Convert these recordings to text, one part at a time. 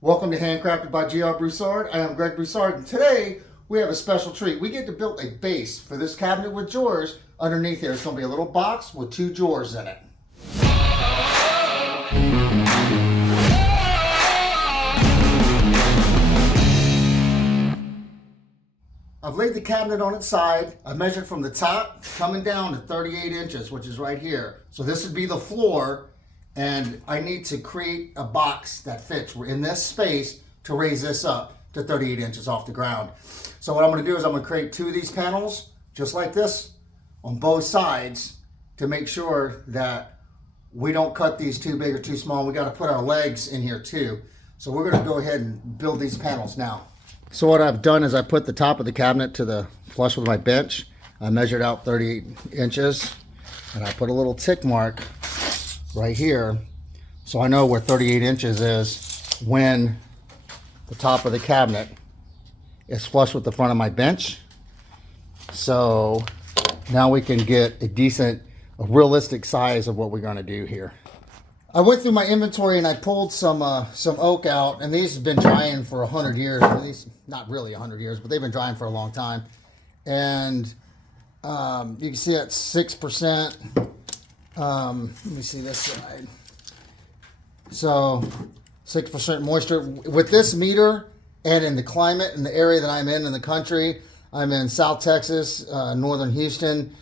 Welcome to Handcrafted by G.R. Broussard. I am Greg Broussard, and today we have a special treat. We get to build a base for this cabinet with drawers underneath here. It's going to be a little box with 2 drawers in it. I've laid the cabinet on its side. I measured from the top coming down to 38 inches, which is right here. So this would be the floor, and I need to create a box that fits. We're in this space to raise this up to 38 inches off the ground. So what I'm going to do is I'm going to create 2 of these panels, just like this, on both sides to make sure that we don't cut these too big or too small. We got to put our legs in here too. So we're going to go ahead and build these panels now. So what I've done is I put the top of the cabinet to the flush with my bench. I measured out 38 inches and I put a little tick mark right here so I know where 38 inches is when the top of the cabinet is flush with the front of my bench. So now we can get a realistic size of what we're going to do here. I went through my inventory and I pulled some oak out, and these have been drying for 100 years. These, not really 100 years, but they've been drying for a long time. And you can see that's 6%. Let me see this side. So 6% moisture. With this meter and in the climate and the area that I'm in the country, I'm in South Texas, northern Houston,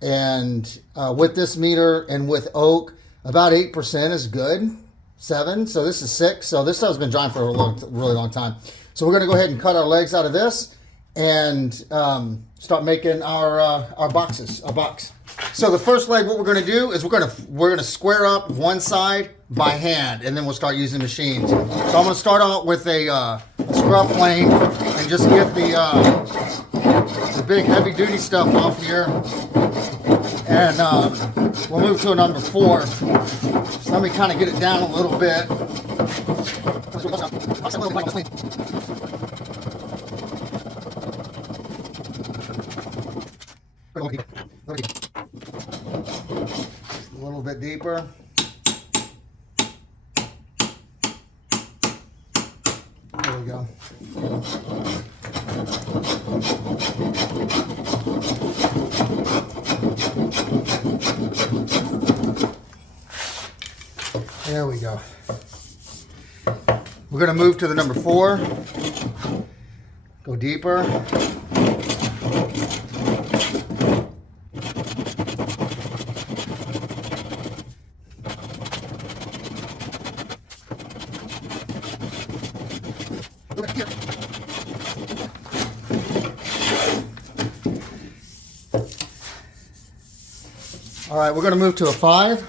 and with this meter and with oak, about 8% is good, 7. So this is 6. So this stuff's been drying for a really long time. So we're going to go ahead and cut our legs out of this and start making our boxes, a box. So the first leg, what we're going to do is we're going to square up one side by hand, and then we'll start using machines. So I'm going to start out with a scrub plane and just get the big heavy duty stuff off here. And we'll move to a number 4. So let me kind of get it down a little bit. A little bit deeper. There we go. There we go. We're going to move to the number 4. Go deeper. All right, we're going to move to a 5.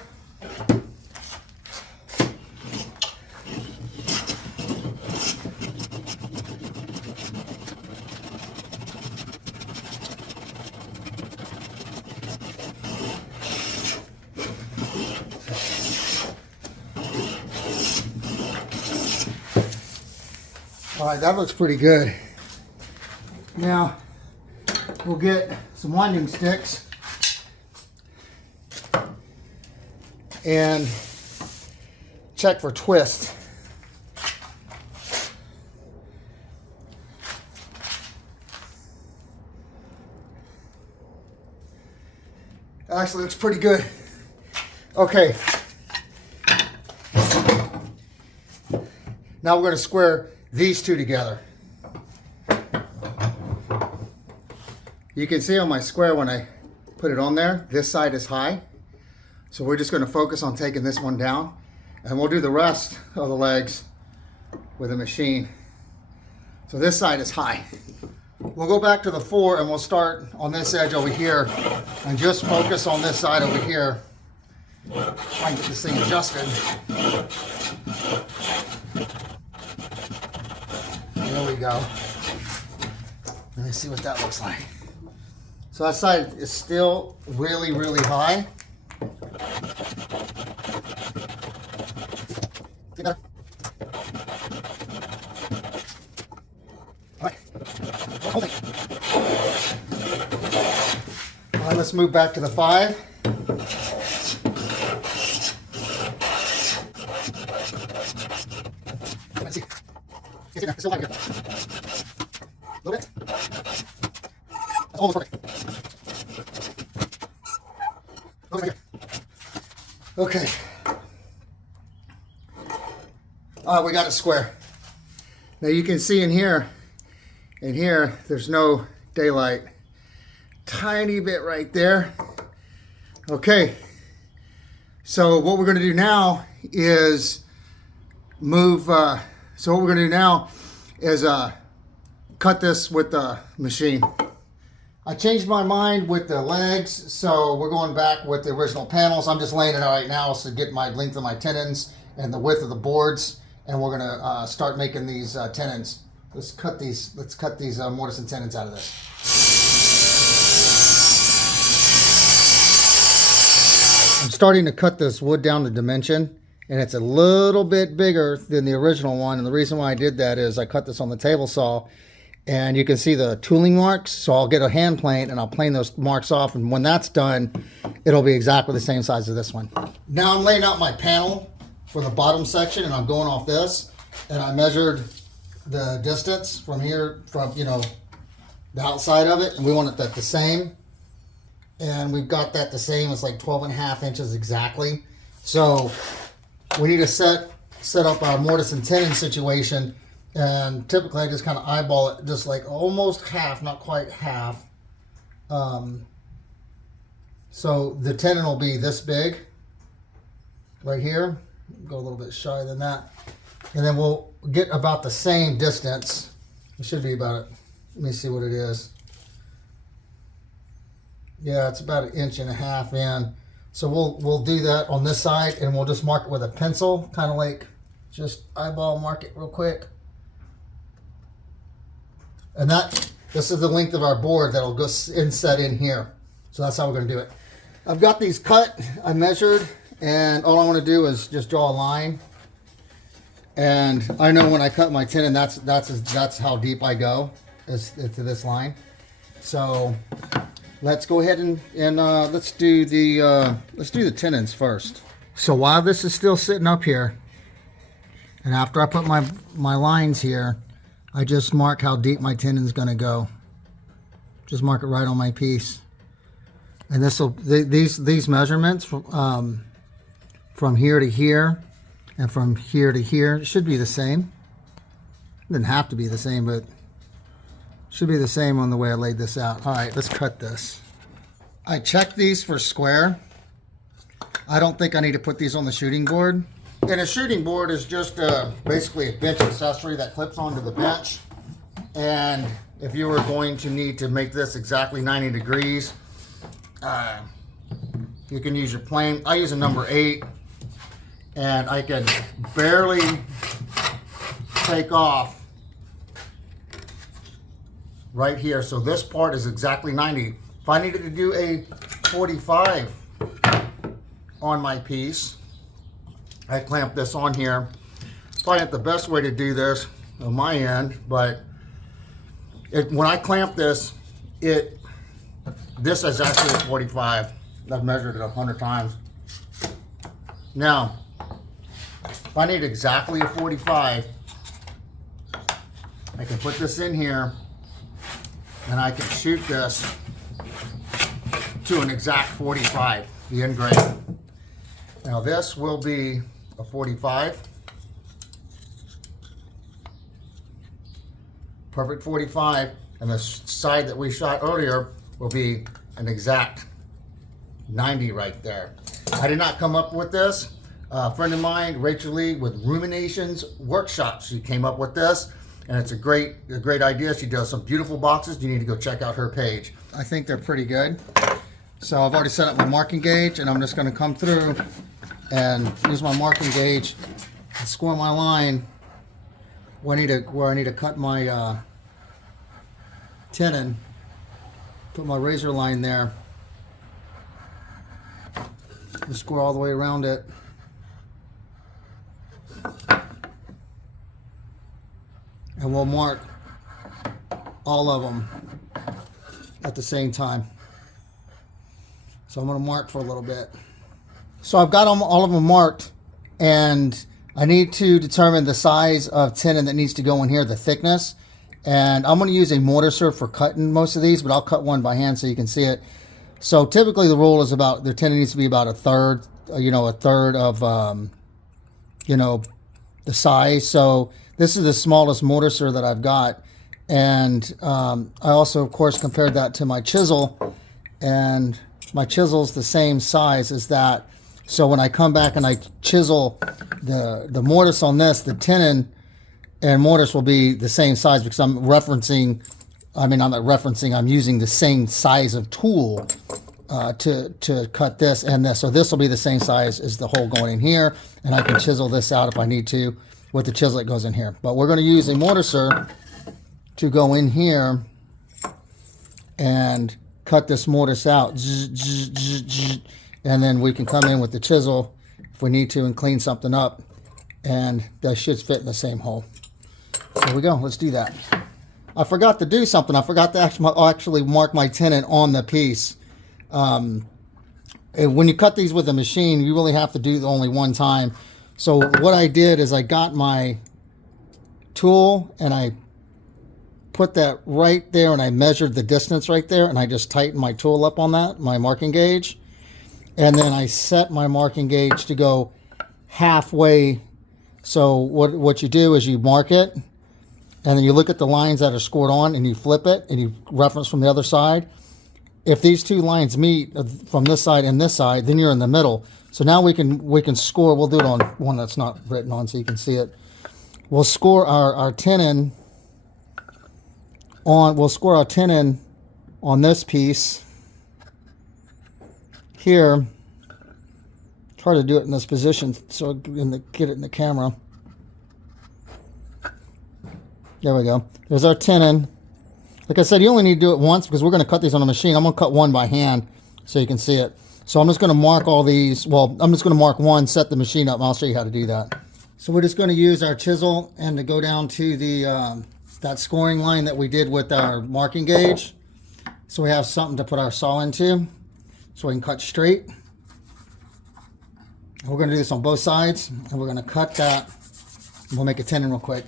All right, that looks pretty good. Now, we'll get some winding sticks and check for twist. Actually, looks pretty good. Okay. Now we're going to square these 2 together. You can see on my square when I put it on there, this side is high. So we're just going to focus on taking this one down, and we'll do the rest of the legs with a machine. So this side is high. We'll go back to the 4 and we'll start on this edge over here and just focus on this side over here. Try and get this thing adjusted. There we go. Let me see what that looks like. So that side is still really, really high. All right. Hold it. All right, let's move back to the 5. Let's see. It's still like a little bit. That's almost perfect. Over here. Okay. We got it square. Now you can see in here, there's no daylight. Tiny bit right there. Okay. So what we're going to do now is move. So what we're going to do now is cut this with the machine. I changed my mind with the legs, so we're going back with the original panels. I'm just laying it out right now to get my length of my tenons and the width of the boards, and we're gonna start making these tenons. Let's cut these mortise and tenons out of this. I'm starting to cut this wood down to dimension, and it's a little bit bigger than the original one. And the reason why I did that is I cut this on the table saw. And you can see the tooling marks, so I'll get a hand plane and I'll plane those marks off, and when that's done, it'll be exactly the same size as this one. Now I'm laying out my panel for the bottom section, and I'm going off this, and I measured the distance from here, from the outside of it, and we want it at the same, and we've got that the same. It's like 12.5 inches exactly. So we need to set up our mortise and tenon situation. And typically I just kind of eyeball it, just like almost half, not quite half. So the tenon will be this big right here. Go a little bit shy than that. And then we'll get about the same distance. It should be about it. Let me see what it is. Yeah, it's about 1.5 inches in. So we'll do that on this side, and we'll just mark it with a pencil, kind of like just eyeball mark it real quick. And this is the length of our board that'll go inset in here. So that's how we're going to do it. I've got these cut, I measured, and all I want to do is just draw a line. And I know when I cut my tenon, that's how deep I go, is to this line. So let's go ahead and let's do the tenons first. So while this is still sitting up here, and after I put my lines here, I just mark how deep my tenon's gonna go. Just mark it right on my piece. And these measurements from here to here and from here to here should be the same. It doesn't have to be the same, but should be the same on the way I laid this out. All right, let's cut this. I checked these for square. I don't think I need to put these on the shooting board. And a shooting board is just basically a bench accessory that clips onto the bench. And if you were going to need to make this exactly 90 degrees, you can use your plane. I use a number 8, and I can barely take off right here. So this part is exactly 90. If I needed to do a 45 on my piece, I clamp this on here. Probably not the best way to do this on my end, but when I clamp this, this is actually a 45. I've measured it 100 times. Now, if I need exactly a 45, I can put this in here and I can shoot this to an exact 45, the end grain. Now this will be a 45. Perfect 45, and the side that we shot earlier will be an exact 90 right there. I did not come up with this. A friend of mine, Rachel Lee with Ruminations Workshops, she came up with this, and it's a great idea. She does some beautiful boxes. You need to go check out her page. I think they're pretty good. So I've already set up my marking gauge, and I'm just going to come through and use my marking gauge and score my line where I need to cut my tenon. Put my razor line there. Just score all the way around it. And we'll mark all of them at the same time. So I'm going to mark for a little bit. So I've got all of them marked, and I need to determine the size of tenon that needs to go in here, the thickness. And I'm going to use a mortiser for cutting most of these, but I'll cut one by hand so you can see it. So typically the rule is about, the tenon needs to be about a third of, the size. So this is the smallest mortiser that I've got. And I also, of course, compared that to my chisel. And my chisel's the same size as that. So when I come back and I chisel the mortise on this, the tenon and mortise will be the same size, because I'm referencing, I'm not referencing, I'm using the same size of tool to cut this and this. So this will be the same size as the hole going in here, and I can chisel this out if I need to with the chisel that goes in here. But we're going to use a mortiser to go in here and cut this mortise out. And then we can come in with the chisel if we need to and clean something up, and that should fit in the same hole. There we go. Let's do that. I forgot to do something. I forgot to actually mark my tenon on the piece. When you cut these with a machine, you really have to do it only one time. So what I did is I got my tool and I put that right there, and I measured the distance right there, and I just tightened my tool up on that, my marking gauge. And then I set my marking gauge to go halfway. So what you do is you mark it, and then you look at the lines that are scored on, and you flip it, and you reference from the other side. If these two lines meet from this side and this side, then you're in the middle. So now we can score. We'll do it on one that's not written on so you can see it. We'll score our tenon on. We'll score our tenon on this piece here. It's hard to do it in this position, so get it in the camera. There we go. There's our tenon. Like I said, you only need to do it once because we're going to cut these on a machine. I'm going to cut one by hand so you can see it. So I'm just going to mark all these. Well, I'm just going to mark one, set the machine up, and I'll show you how to do that. So we're just going to use our chisel and to go down to the that scoring line that we did with our marking gauge. So we have something to put our saw into so we can cut straight. And we're going to do this on both sides, and we're going to cut that. And we'll make a tenon real quick.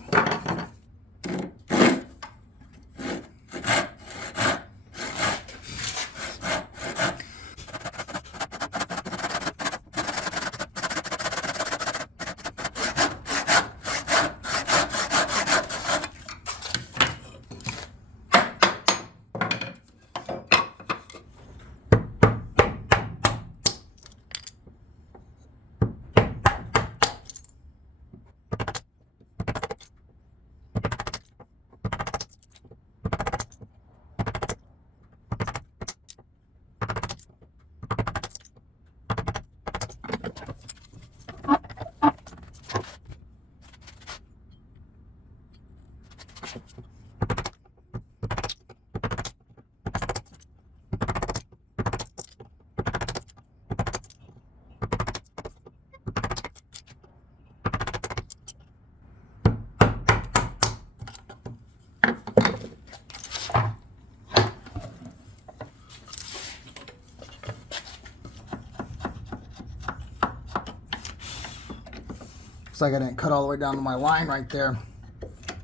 Looks like I didn't cut all the way down to my line right there.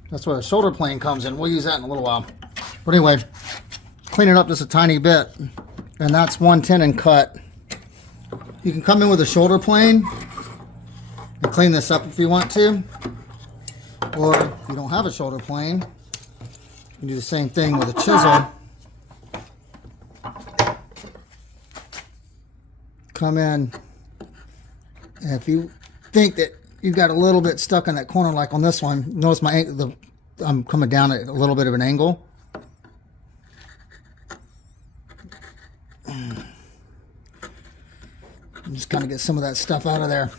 That's where the shoulder plane comes in. We'll use that in a little while. But anyway, clean it up just a tiny bit. And that's one tenon cut. You can come in with a shoulder plane and clean this up if you want to. Or if you don't have a shoulder plane, you can do the same thing with a chisel. Come in, and if you think that you've got a little bit stuck in that corner, like on this one, notice I'm coming down at a little bit of an angle. Just kind of get some of that stuff out of there.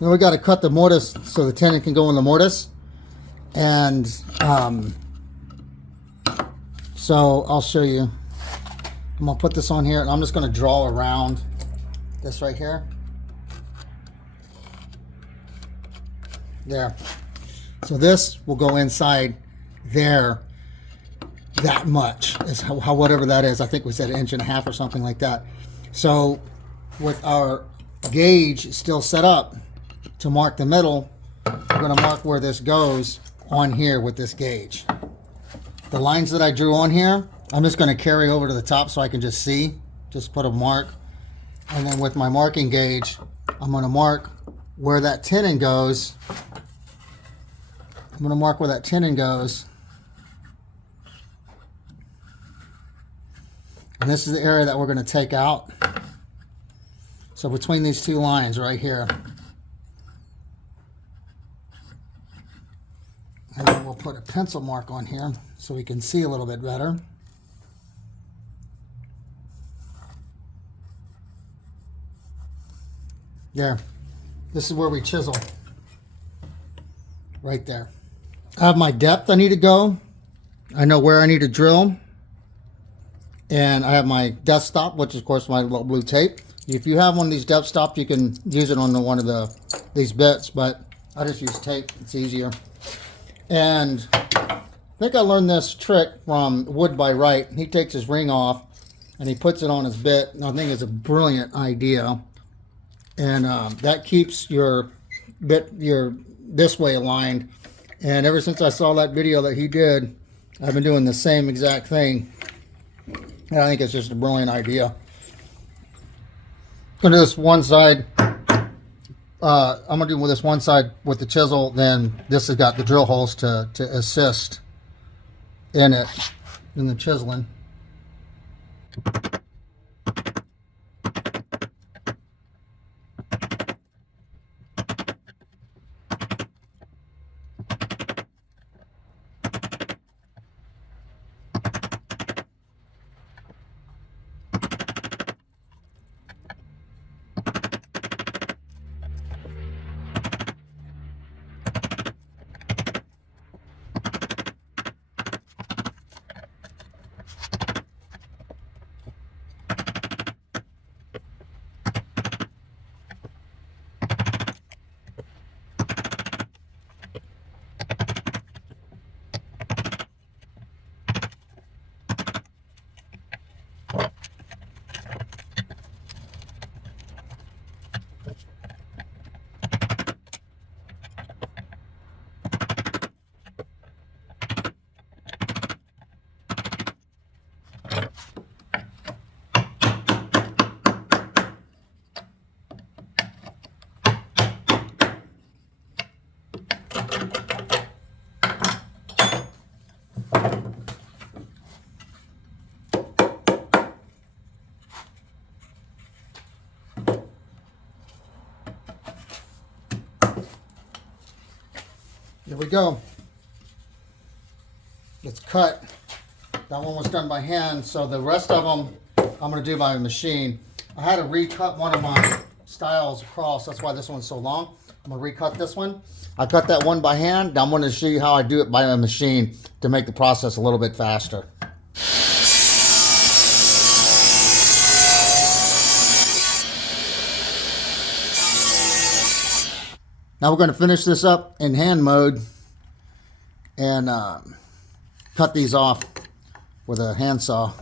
Then we got to cut the mortise so the tenon can go in the mortise. And so I'll show you. I'm going to put this on here, and I'm just going to draw around this right here. There. So this will go inside there that much, is how whatever that is. I think we said 1.5 inches or something like that. So with our gauge is still set up to mark the middle, I'm going to mark where this goes on here with this gauge. The lines that I drew on here, I'm just going to carry over to the top so I can just see, just put a mark. And then with my marking gauge, I'm going to mark where that tenon goes. I'm going to mark where that tenon goes. And this is the area that we're going to take out. So between these two lines right here. And then we'll put a pencil mark on here so we can see a little bit better. There. This is where we chisel. Right there. I have my depth I need to go. I know where I need to drill. And I have my depth stop, which is of course my little blue tape. If you have one of these depth stops, you can use it on one of these bits, but I just use tape. It's easier. And I think I learned this trick from Wood by Wright. He takes his ring off and he puts it on his bit. And I think it's a brilliant idea. And that keeps your bit this way aligned. And ever since I saw that video that he did, I've been doing the same exact thing. And I think it's just a brilliant idea. Going to this one side. I'm going to do with this one side with the chisel. Then this has got the drill holes to assist in it, in the chiseling. There we go. It's cut. That one was done by hand, so the rest of them I'm going to do by machine. I had to recut one of my styles across. That's why this one's so long. I'm going to recut this one. I cut that one by hand. Now I'm going to show you how I do it by a machine to make the process a little bit faster. Now we're going to finish this up in hand mode and cut these off with a handsaw.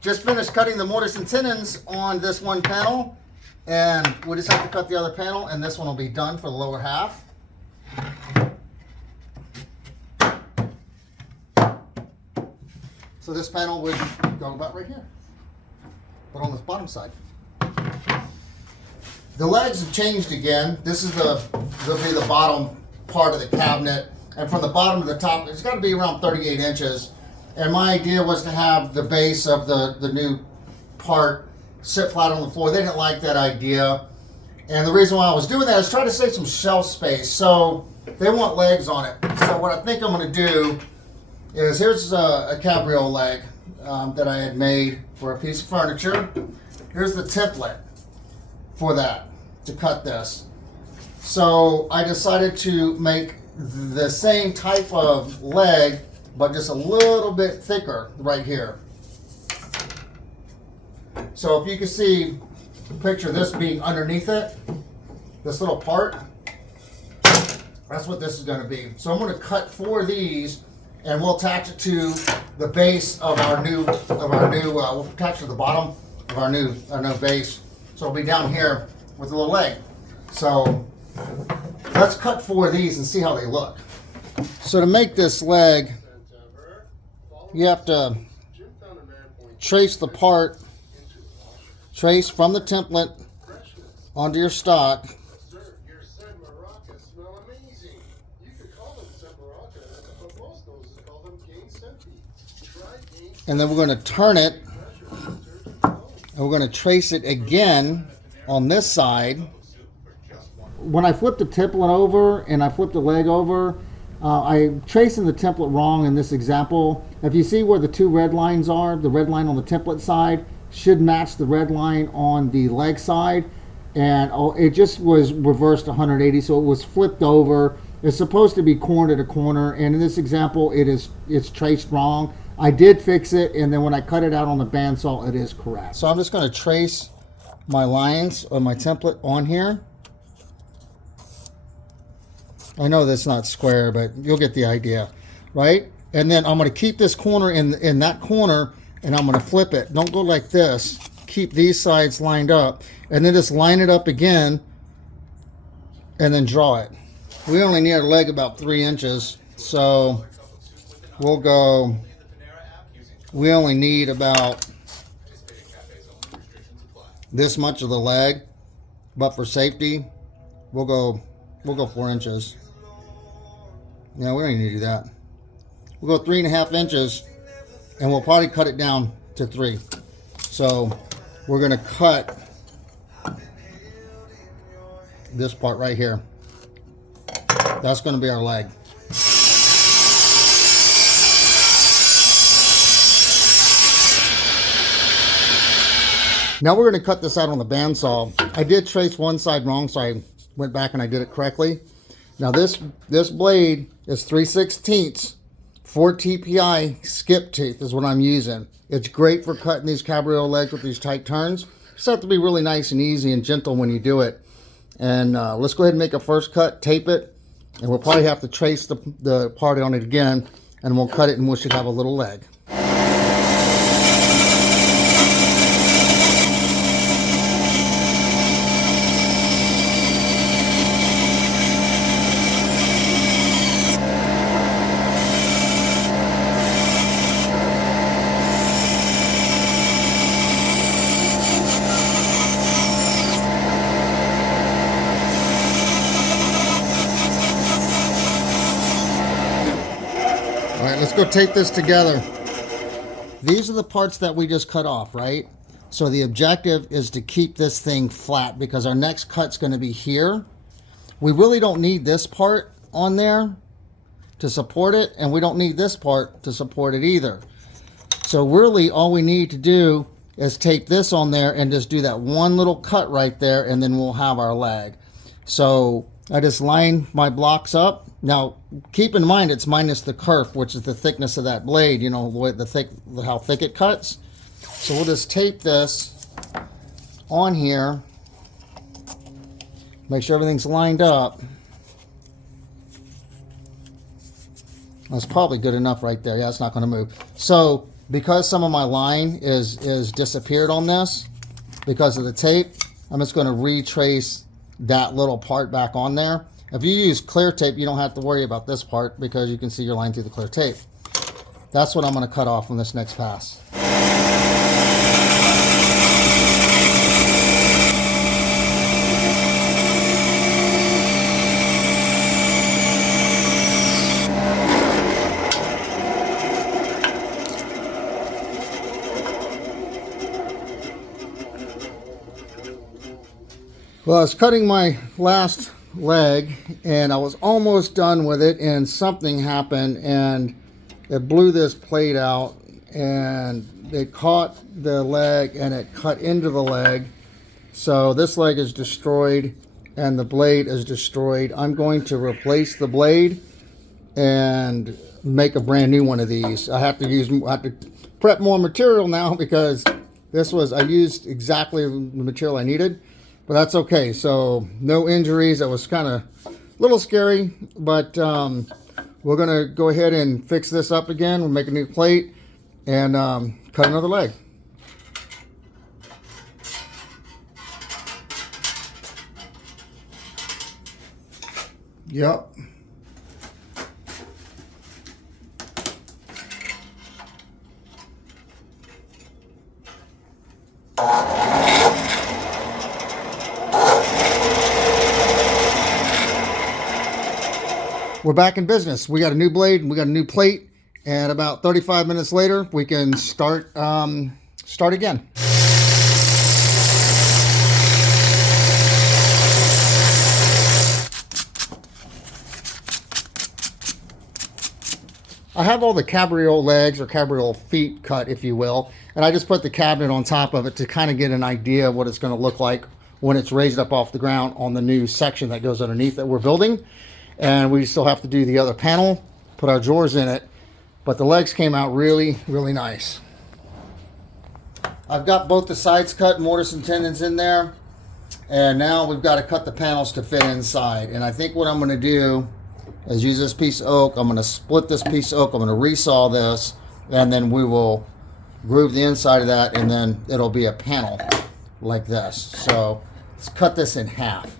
Just finished cutting the mortise and tenons on this one panel, and we just have to cut the other panel, and this one will be done for the lower half. So this panel would go about right here. but on this bottom side. The legs have changed again. This is will be the bottom part of the cabinet. And from the bottom to the top, it's got to be around 38 inches. And my idea was to have the base of the new part sit flat on the floor. They didn't like that idea. And the reason why I was doing that is trying to save some shelf space. So they want legs on it. So what I think I'm going to do is, here's a cabriole leg that I had made for a piece of furniture. Here's the template for that, to cut this. So I decided to make the same type of leg, but just a little bit thicker right here. So if you can see, picture this being underneath it, this little part, that's what this is going to be. So I'm going to cut 4 of these, and we'll attach it to the base of our new, we'll attach it to the bottom of our new base. So it'll be down here with a little leg. So let's cut 4 of these and see how they look. So to make this leg, you have to trace the part, trace from the template onto your stock. And then we're going to turn it, and we're going to trace it again on this side. When I flipped the template over and I flipped the leg over, I'm tracing the template wrong in this example. If you see where the 2 red lines are, the red line on the template side should match the red line on the leg side, and it just was reversed 180, so it was flipped over. It's supposed to be corner to corner, and in this example it's traced wrong. I did fix it, and then when I cut it out on the bandsaw, it is correct. So I'm just going to trace my lines on my template on here. I know that's not square, but you'll get the idea, right? And then I'm going to keep this corner in that corner, and I'm going to flip it. Don't go like this. Keep these sides lined up, and then just line it up again, and then draw it. We only need a leg about 3 inches, so we'll go. We only need about this much of the leg, but for safety, we'll go 4 inches. Yeah, we don't need to do that. We'll go 3.5 inches, and we'll probably cut it down to 3. So we're going to cut this part right here. That's going to be our leg. Now we're going to cut this out on the bandsaw. I did trace one side wrong, so I went back and I did it correctly. Now this blade is 3/16 4 TPI skip teeth is what I'm using. It's great for cutting these cabriole legs with these tight turns. Just have to be really nice and easy and gentle when you do it. And let's go ahead and make a first cut, tape it, and we'll probably have to trace the part on it again, and we'll cut it and we should have a little leg. All right, let's go tape this together. These are the parts that we just cut off, right? So the objective is to keep this thing flat because our next cut's going to be here. We really don't need this part on there to support it, and we don't need this part to support it either. So really all we need to do is tape this on there and just do that one little cut right there, and then we'll have our leg. So I just line my blocks up. Now, keep in mind it's minus the kerf, which is the thickness of that blade, you know, how thick it cuts. So we'll just tape this on here. Make sure everything's lined up. That's probably good enough right there. Yeah, it's not going to move. So, because some of my line is disappeared on this, because of the tape, I'm just going to retrace that little part back on there. If you use clear tape, you don't have to worry about this part because you can see your line through the clear tape. That's what I'm going to cut off on this next pass. Well, I was cutting my last leg and I was almost done with it, and something happened and it blew this plate out, and it caught the leg and it cut into the leg. So this leg is destroyed and the blade is destroyed. I'm going to replace the blade and make a brand new one of these. I have to prep more material now because I used exactly the material I needed, but that's okay. So no injuries. That was kind of a little scary, but we're gonna go ahead and fix this up again. We'll make a new plate and cut another leg. Yep. We're back in business. We got a new blade and we got a new plate, and about 35 minutes later we can start again. I have all the cabriole legs or cabriole feet cut, if you will, and I just put the cabinet on top of it to kind of get an idea of what it's going to look like when it's raised up off the ground on the new section that goes underneath that we're building. And we still have to do the other panel, put our drawers in it, but the legs came out really, really nice. I've got both the sides cut, mortise and tendons in there, and now we've got to cut the panels to fit inside. And I think what I'm going to do is use this piece of oak. I'm going to split this piece of oak. I'm going to resaw this, and then we will groove the inside of that, and then it'll be a panel like this. So let's cut this in half.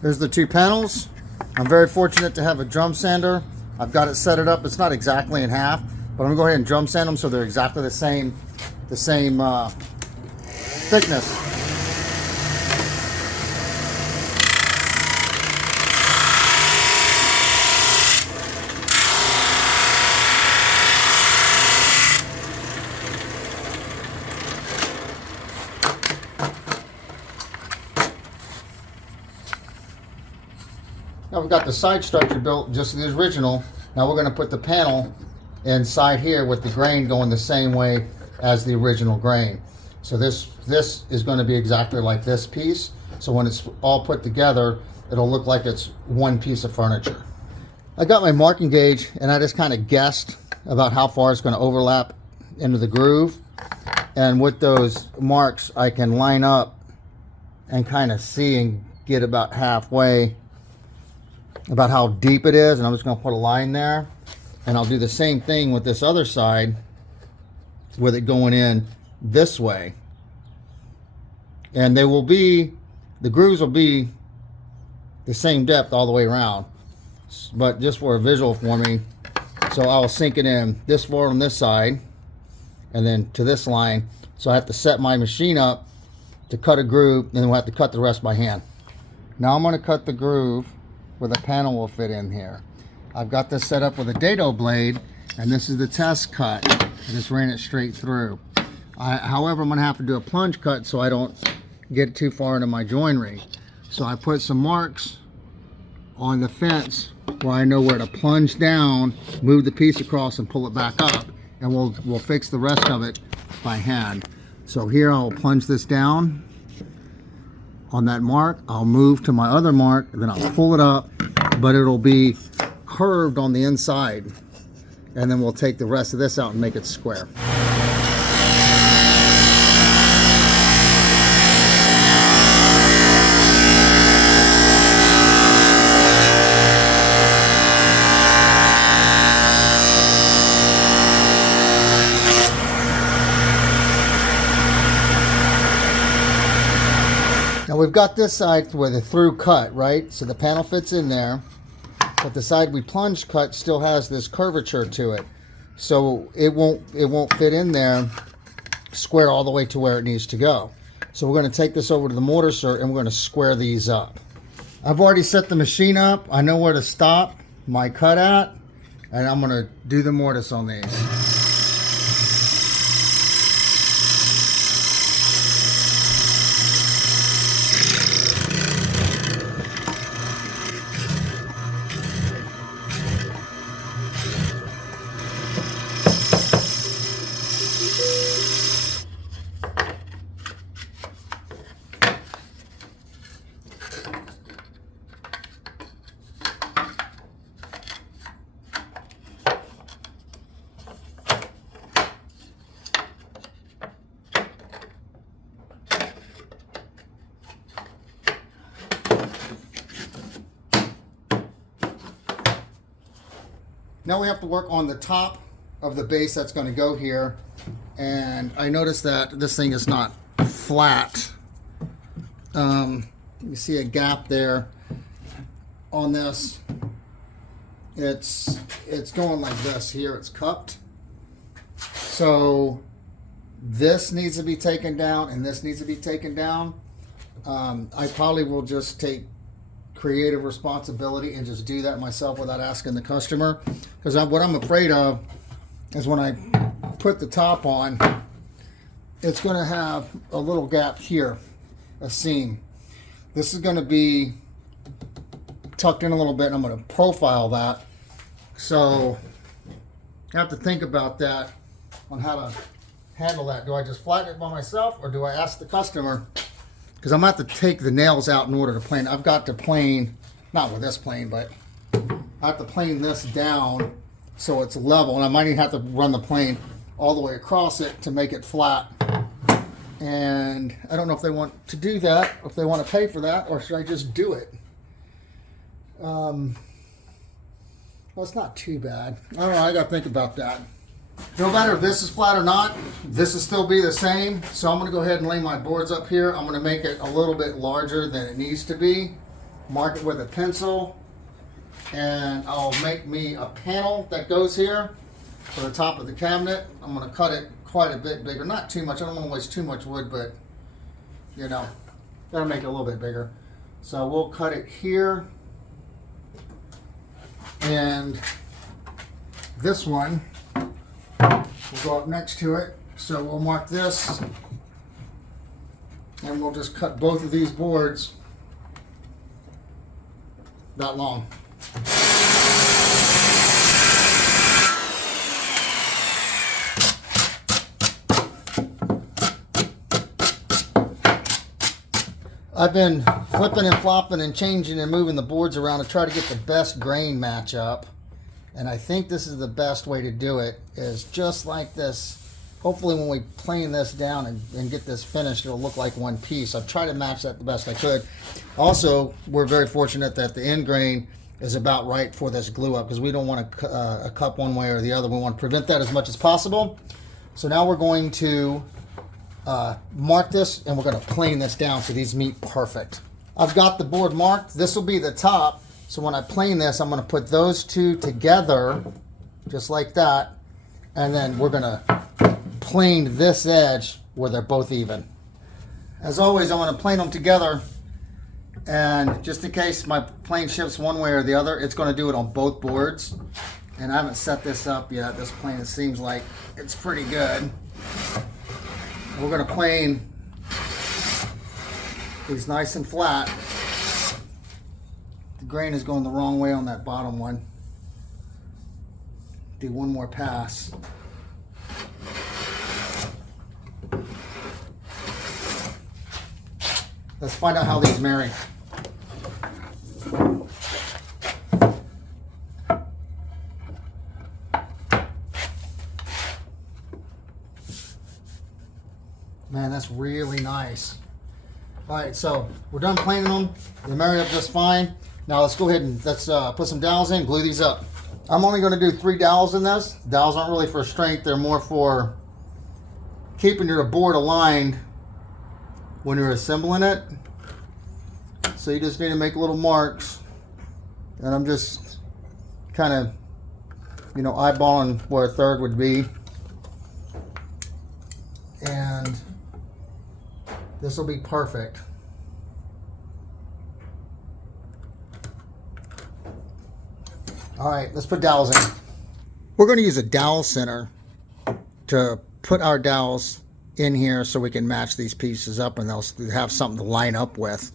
There's the two panels. I'm very fortunate to have a drum sander. I've got it set up. It's not exactly in half, but I'm gonna go ahead and drum sand them so they're exactly the same thickness. Now we've got the side structure built just the original. Now we're going to put the panel inside here with the grain going the same way as the original grain. So this is going to be exactly like this piece. So when it's all put together, it'll look like it's one piece of furniture. I got my marking gauge and I just kind of guessed about how far it's going to overlap into the groove. And with those marks, I can line up and kind of see and get about halfway about how deep it is, and I'm just going to put a line there, and I'll do the same thing with this other side with it going in this way, and the grooves will be the same depth all the way around, but just for a visual for me. So I'll sink it in this far on this side and then to this line, so I have to set my machine up to cut a groove, and then we'll have to cut the rest by hand. Now I'm going to cut the groove where the panel will fit in here. I've got this set up with a dado blade, and this is the test cut. I just ran it straight through. However, I'm gonna have to do a plunge cut so I don't get too far into my joinery. So I put some marks on the fence where I know where to plunge down, move the piece across and pull it back up, and we'll fix the rest of it by hand. So here I'll plunge this down on that mark. I'll move to my other mark, and then I'll pull it up, but it'll be curved on the inside, and then we'll take the rest of this out and make it square. Now we've got this side where the through cut, right? So the panel fits in there, but the side we plunge cut still has this curvature to it. So it won't fit in there square all the way to where it needs to go. So we're going to take this over to the mortar cert and we're going to square these up. I've already set the machine up. I know where to stop my cut at, and I'm going to do the mortise on these. Now we have to work on the top of the base that's going to go here, and I noticed that this thing is not flat. You see a gap there on this. It's going like this here. It's cupped. So this needs to be taken down, and this needs to be taken down. I probably will just take creative responsibility and just do that myself without asking the customer, because what I'm afraid of is when I put the top on, it's going to have a little gap here, a seam. This is going to be tucked in a little bit, and I'm going to profile that. So I have to think about that on how to handle that. Do I just flatten it by myself, or do I ask the customer? Because I'm going to have to take the nails out in order to plane. I've got to plane, not with this plane, but I have to plane this down so it's level. And I might even have to run the plane all the way across it to make it flat. And I don't know if they want to do that, or if they want to pay for that, or should I just do it? Well, it's not too bad. I don't know, I got to think about that. No matter if this is flat or not, this will still be the same. So I'm going to go ahead and lay my boards up here. I'm going to make it a little bit larger than it needs to be. Mark it with a pencil. And I'll make me a panel that goes here for the top of the cabinet. I'm going to cut it quite a bit bigger. Not too much. I don't want to waste too much wood, but you know, got to make it a little bit bigger. So we'll cut it here. And this one will go up next to it. So we'll mark this, and we'll just cut both of these boards that long. I've been flipping and flopping and changing and moving the boards around to try to get the best grain match up. And I think this is the best way to do it, is just like this. Hopefully when we plane this down and get this finished, it'll look like one piece. I've tried to match that the best I could. Also, we're very fortunate that the end grain is about right for this glue up, because we don't want a cup one way or the other. We want to prevent that as much as possible. So now we're going to mark this, and we're going to plane this down so these meet perfect. I've got the board marked. This will be the top. So when I plane this, I'm going to put those two together, just like that. And then we're going to plane this edge where they're both even. As always, I'm going to plane them together. And just in case my plane shifts one way or the other, it's going to do it on both boards. And I haven't set this up yet. This plane, it seems like it's pretty good. We're going to plane these nice and flat. The grain is going the wrong way on that bottom one. Do one more pass. Let's find out how these marry. Man, that's really nice. All right, so we're done planing them. They marry up just fine. Now let's go ahead and let's put some dowels in, glue these up. I'm only going to do 3 dowels in this. Dowels aren't really for strength. They're more for keeping your board aligned when you're assembling it. So you just need to make little marks. And I'm just kind of, you know, eyeballing where a third would be. And this will be perfect. All right, let's put dowels in. We're going to use a dowel center to put our dowels in here so we can match these pieces up and they'll have something to line up with.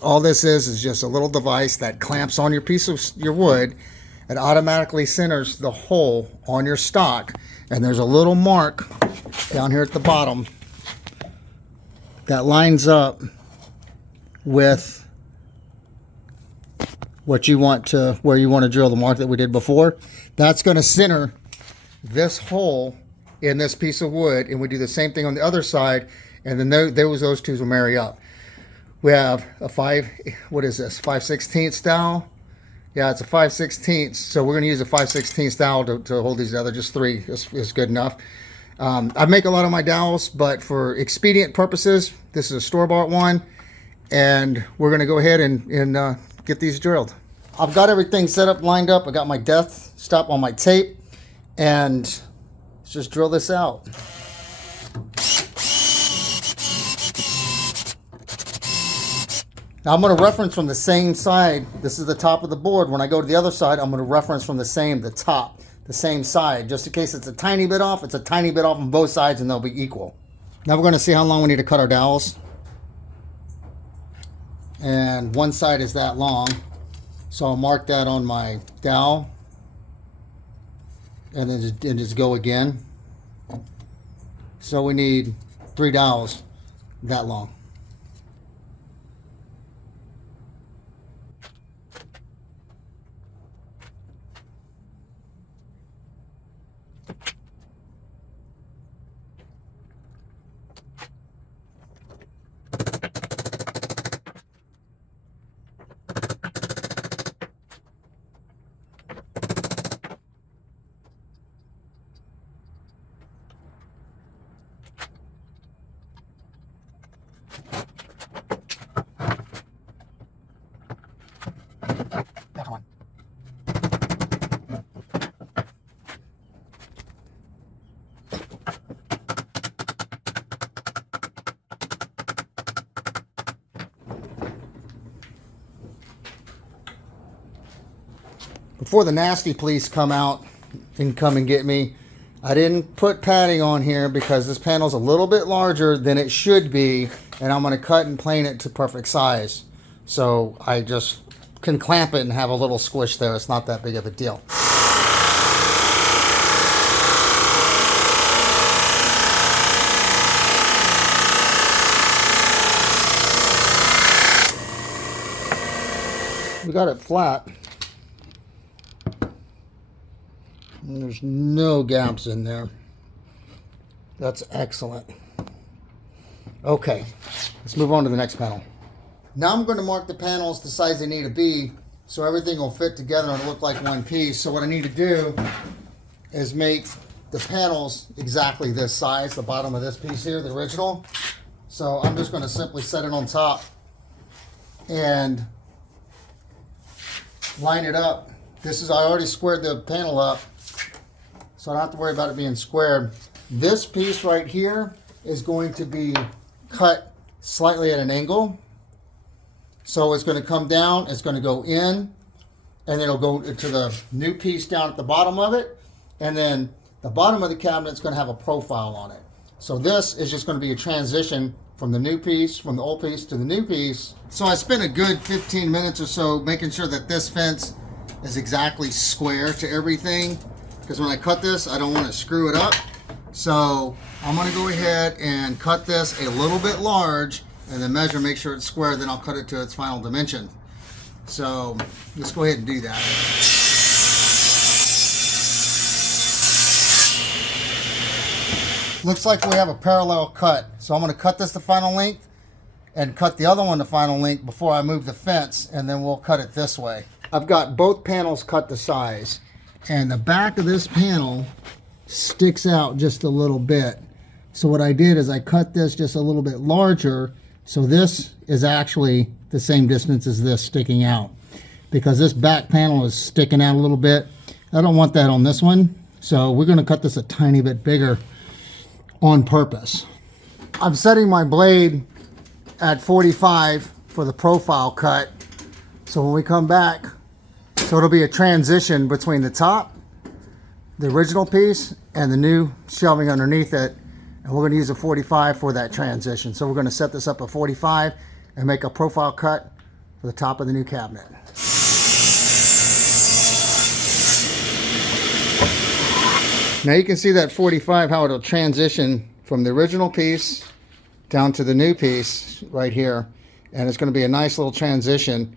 All this is just a little device that clamps on your piece of your wood. It automatically centers the hole on your stock, and there's a little mark down here at the bottom that lines up with what you want to, where you want to drill the mark that we did before. That's going to center this hole in this piece of wood, and we do the same thing on the other side, and then those two will marry up. We have a 5/16 dowel. Yeah, it's a 5/16. So we're going to use a 5/16 dowel to hold these together. Just 3 is good enough. I make a lot of my dowels, but for expedient purposes, this is a store-bought one, and we're going to go ahead and get these drilled. I've got everything set up, lined up. I got my depth stop on my tape, and let's just drill this out. Now I'm going to reference from the same side. This is the top of the board. When I go to the other side, I'm going to reference from the same side. Just in case it's a tiny bit off, it's a tiny bit off on both sides and they'll be equal. Now we're going to see how long we need to cut our dowels. And one side is that long. So I'll mark that on my dowel. And then just go again. So we need 3 dowels that long. Before the nasty police come out and come and get me, I didn't put padding on here because this panel's a little bit larger than it should be, and I'm going to cut and plane it to perfect size. So I just can clamp it and have a little squish there. It's not that big of a deal. We got it flat. And there's no gaps in there. That's excellent. Okay, let's move on to the next panel. Now I'm going to mark the panels the size they need to be so everything will fit together and look like one piece. So what I need to do is make the panels exactly this size, the bottom of this piece here, the original. So I'm just going to simply set it on top and line it up. I already squared the panel up, so I don't have to worry about it being squared. This piece right here is going to be cut slightly at an angle. So it's going to come down, it's going to go in, and it'll go to the new piece down at the bottom of it. And then the bottom of the cabinet is going to have a profile on it. So this is just going to be a transition from the new piece, from the old piece to the new piece. So I spent a good 15 minutes or so making sure that this fence is exactly square to everything, because when I cut this, I don't want to screw it up. So I'm going to go ahead and cut this a little bit large and then measure, make sure it's square, then I'll cut it to its final dimension. So let's go ahead and do that. Looks like we have a parallel cut. So I'm going to cut this to final length and cut the other one to final length before I move the fence, and then we'll cut it this way. I've got both panels cut to size, and the back of this panel sticks out just a little bit. So what I did is I cut this just a little bit larger, so this is actually the same distance as this sticking out, because this back panel is sticking out a little bit. I don't want that on this one, so we're going to cut this a tiny bit bigger on purpose. I'm setting my blade at 45 for the profile cut, so when we come back, so it'll be a transition between the top, the original piece, and the new shelving underneath it, and we're going to use a 45 for that transition. So we're going to set this up at 45 and make a profile cut for the top of the new cabinet. Now you can see that 45, how it'll transition from the original piece down to the new piece right here. And it's going to be a nice little transition.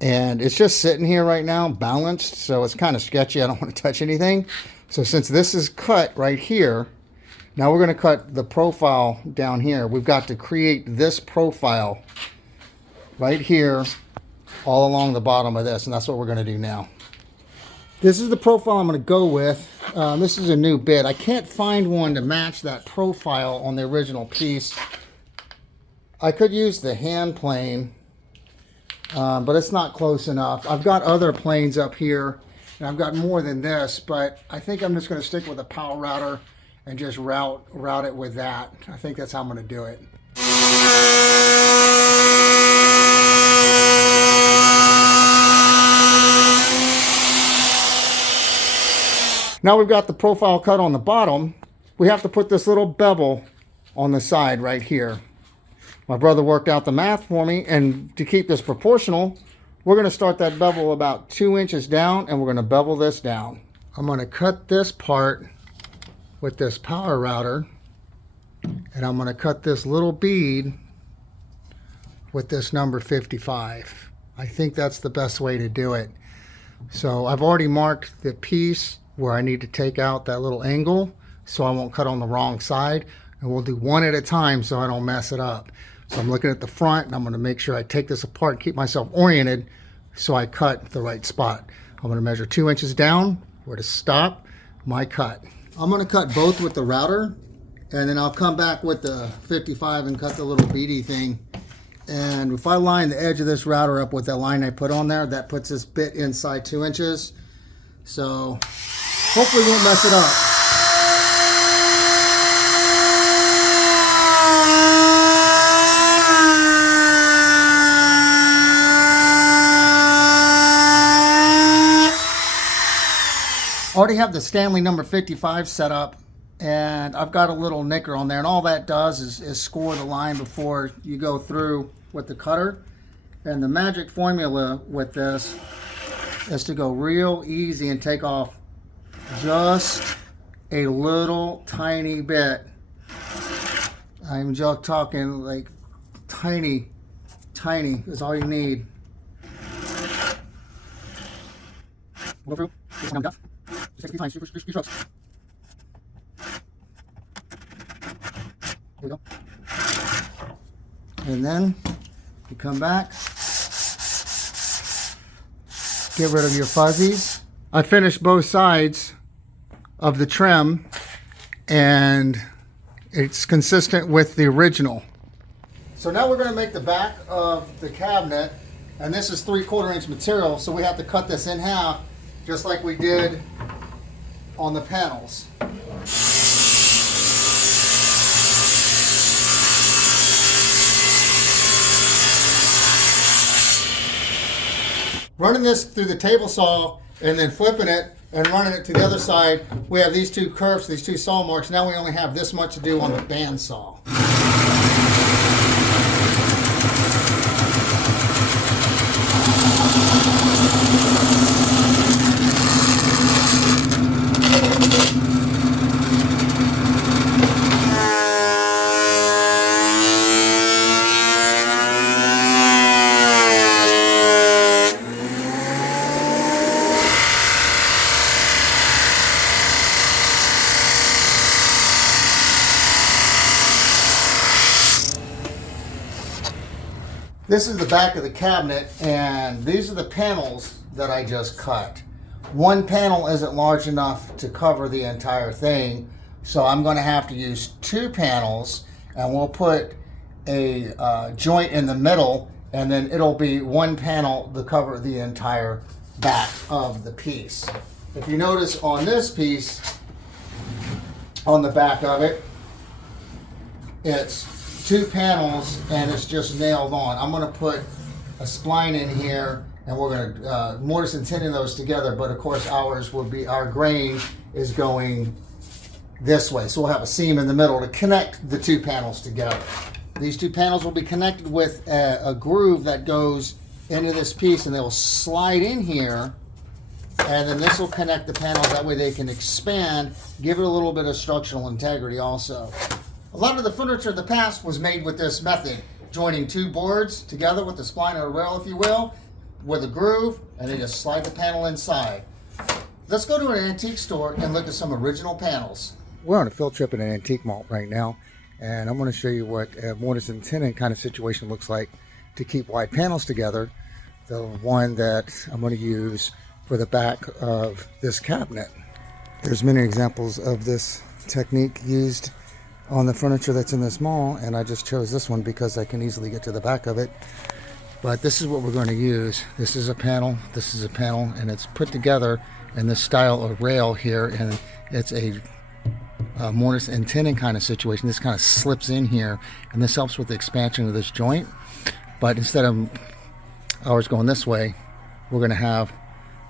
And it's just sitting here right now, balanced, so it's kind of sketchy. I don't want to touch anything. So since this is cut right here, now we're going to cut the profile down here. We've got to create this profile right here all along the bottom of this, and that's what we're going to do now. This is the profile I'm going to go with. This is a new bit. I can't find one to match that profile on the original piece. I could use the hand plane, but it's not close enough. I've got other planes up here, and I've got more than this, but I think I'm just going to stick with a power router and just route it with that. I think that's how I'm going to do it. Now we've got the profile cut on the bottom. We have to put this little bevel on the side right here. My brother worked out the math for me, and to keep this proportional, we're going to start that bevel about 2 inches down, and we're going to bevel this down. I'm going to cut this part with this power router, and I'm going to cut this little bead with this number 55. I think that's the best way to do it. So I've already marked the piece where I need to take out that little angle so I won't cut on the wrong side, and we'll do one at a time so I don't mess it up. So I'm looking at the front, and I'm going to make sure I take this apart, keep myself oriented so I cut the right spot. I'm going to measure 2 inches down where to stop my cut. I'm going to cut both with the router, and then I'll come back with the 55 and cut the little beady thing. And if I line the edge of this router up with that line I put on there, that puts this bit inside 2 inches. So hopefully we won't mess it up. I already have the Stanley number 55 set up, and I've got a little nicker on there, and all that does is score the line before you go through with the cutter. And the magic formula with this is to go real easy and take off just a little tiny bit. I'm just talking like tiny is all you need. Go through. Just take a few times, few strokes. There we go. And then you come back, get rid of your fuzzies. I finished both sides of the trim, and it's consistent with the original. So now we're going to make the back of the cabinet, and this is 3/4 inch material, so we have to cut this in half just like we did on the panels. Running this through the table saw and then flipping it and running it to the other side, we have these two curves, these two saw marks. Now we only have this much to do on the bandsaw. This is the back of the cabinet, and these are the panels that I just cut. One panel isn't large enough to cover the entire thing, so I'm going to have to use two panels, and we'll put a joint in the middle, and then it'll be one panel to cover the entire back of the piece. If you notice on this piece, on the back of it, it's 2 panels and it's just nailed on. I'm going to put a spline in here and we're going to mortise and tenon those together, but of course ours will be, our grain is going this way, so we'll have a seam in the middle to connect the 2 panels together. These 2 panels will be connected with a groove that goes into this piece, and they will slide in here, and then this will connect the panels. That way they can expand, give it a little bit of structural integrity also. A lot of the furniture in the past was made with this method, joining 2 boards together with a spline or a rail, if you will, with a groove, and then just slide the panel inside. Let's go to an antique store and look at some original panels. We're on a field trip in an antique mall right now, and I'm going to show you what a mortise and tenon kind of situation looks like to keep wide panels together. The one that I'm going to use for the back of this cabinet. There's many examples of this technique used on the furniture that's in this mall, and I just chose this one because I can easily get to the back of it. But this is what we're going to use. This is a panel, this is a panel, and it's put together in this style of rail here, and it's a mortise and tenon kind of situation. This kind of slips in here, and this helps with the expansion of this joint. But instead of ours going this way, we're going to have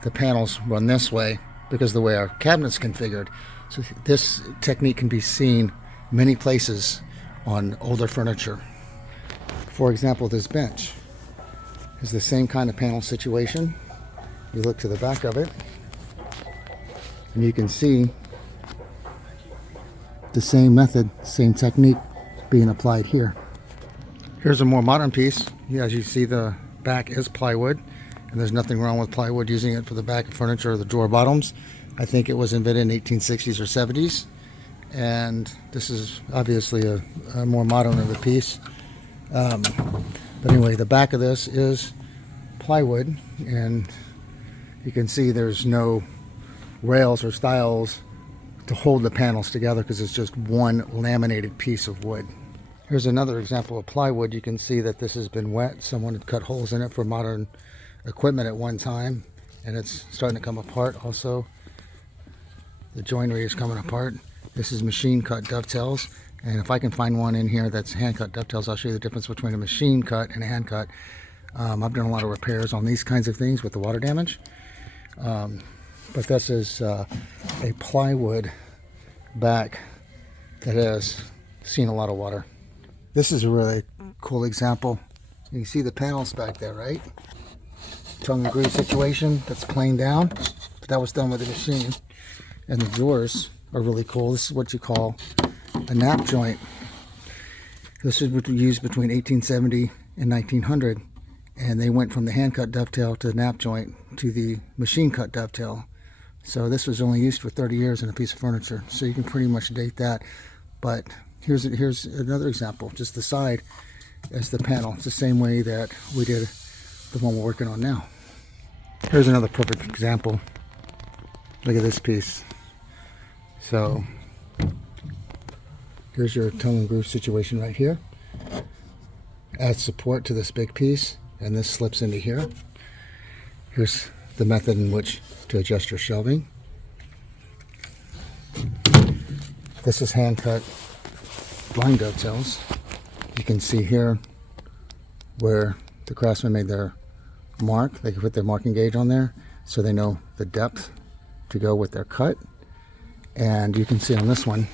the panels run this way because of the way our cabinet's configured. So this technique can be seen many places on older furniture. For example, this bench is the same kind of panel situation. You look to the back of it, and you can see the same method, same technique being applied here. Here's a more modern piece. As you see, the back is plywood, and there's nothing wrong with plywood, using it for the back of furniture or the drawer bottoms. I think it was invented in 1860s or 70s, and this is obviously a more modern of a piece. But anyway, the back of this is plywood, and you can see there's no rails or stiles to hold the panels together because it's just one laminated piece of wood. Here's another example of plywood. You can see that this has been wet. Someone had cut holes in it for modern equipment at one time, and it's starting to come apart also. The joinery is coming apart. This is machine cut dovetails, and if I can find one in here that's hand cut dovetails, I'll show you the difference between a machine cut and a hand cut. I've done a lot of repairs on these kinds of things with the water damage. But this is a plywood back that has seen a lot of water. This is a really cool example. You can see the panels back there, right? Tongue and groove situation that's planed down, but that was done with a machine. And the drawers are really cool. This is what you call a nap joint. This was used between 1870 and 1900, and they went from the hand cut dovetail to the nap joint to the machine cut dovetail. So this was only used for 30 years in a piece of furniture, so you can pretty much date that. But here's another example, just the side as the panel. It's the same way that we did the one we're working on now. Here's another perfect example. Look at this piece. So here's your tongue and groove situation right here. Adds support to this big piece, and this slips into here. Here's the method in which to adjust your shelving. This is hand cut blind dovetails. You can see here where the craftsman made their mark. They can put their marking gauge on there so they know the depth to go with their cut. And you can see on this one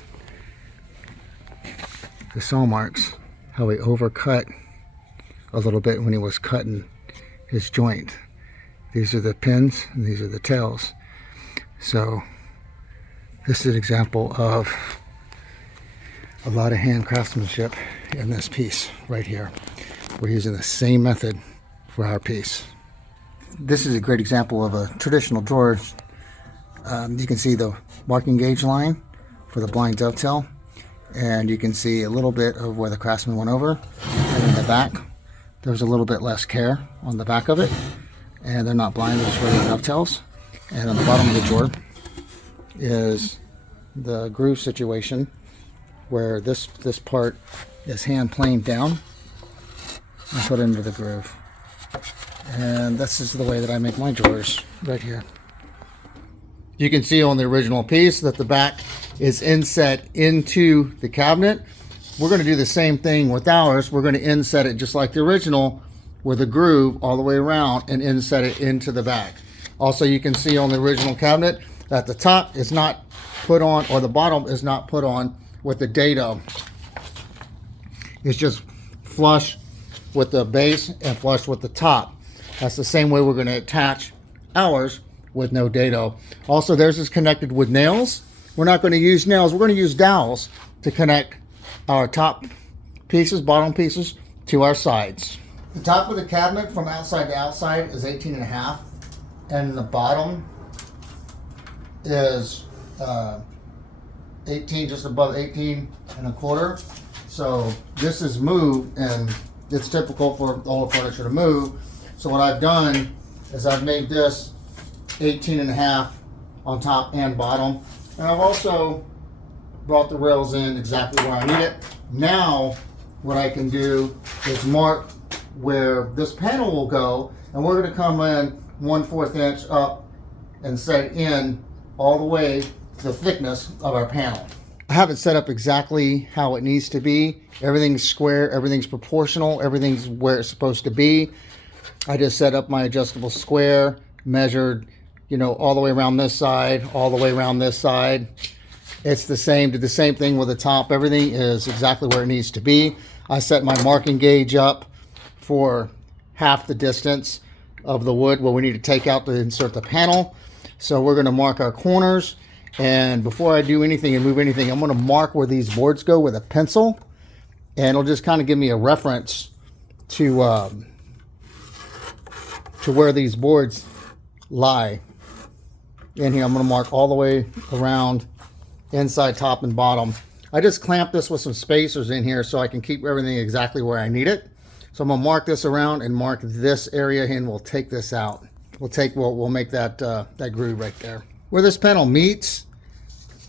the saw marks, how he overcut a little bit when he was cutting his joint. These are the pins and these are the tails. So this is an example of a lot of hand craftsmanship in this piece right here. We're using the same method for our piece. This is a great example of a traditional drawer. You can see the marking gauge line for the blind dovetail, and you can see a little bit of where the craftsman went over. And in the back, there's a little bit less care on the back of it, and they're not blind, they're just regular dovetails. And on the bottom of the drawer is the groove situation, where this part is hand planed down and put into the groove. And this is the way that I make my drawers, right here. You can see on the original piece that the back is inset into the cabinet. We're going to do the same thing with ours. We're going to inset it just like the original with a groove all the way around and inset it into the back. Also, you can see on the original cabinet that the top is not put on, or the bottom is not put on with the dado. It's just flush with the base and flush with the top. That's the same way we're going to attach ours with no dado. Also, theirs is connected with nails. We're not going to use nails. We're going to use dowels to connect our top pieces, bottom pieces, to our sides. The top of the cabinet from outside to outside is 18.5, and the bottom is 18, just above 18.25. So this is moved, and it's typical for all the furniture to move. So what I've done is I've made this 18.5 on top and bottom, and I've also brought the rails in exactly where I need it. Now what I can do is mark where this panel will go, and we're going to come in 1/4 inch up and set in all the way to the thickness of our panel. I have it set up exactly how it needs to be. Everything's square, everything's proportional, everything's where it's supposed to be. I just set up my adjustable square, measured, all the way around this side, all the way around this side. It's the same, did the same thing with the top. Everything is exactly where it needs to be. I set my marking gauge up for half the distance of the wood where we need to take out to insert the panel. So we're going to mark our corners. And before I do anything and move anything, I'm going to mark where these boards go with a pencil. And it'll just kind of give me a reference to where these boards lie. In here, I'm going to mark all the way around, inside, top, and bottom. I just clamped this with some spacers in here so I can keep everything exactly where I need it. So I'm going to mark this around and mark this area, and we'll take this out. We'll make that that groove right there. Where this panel meets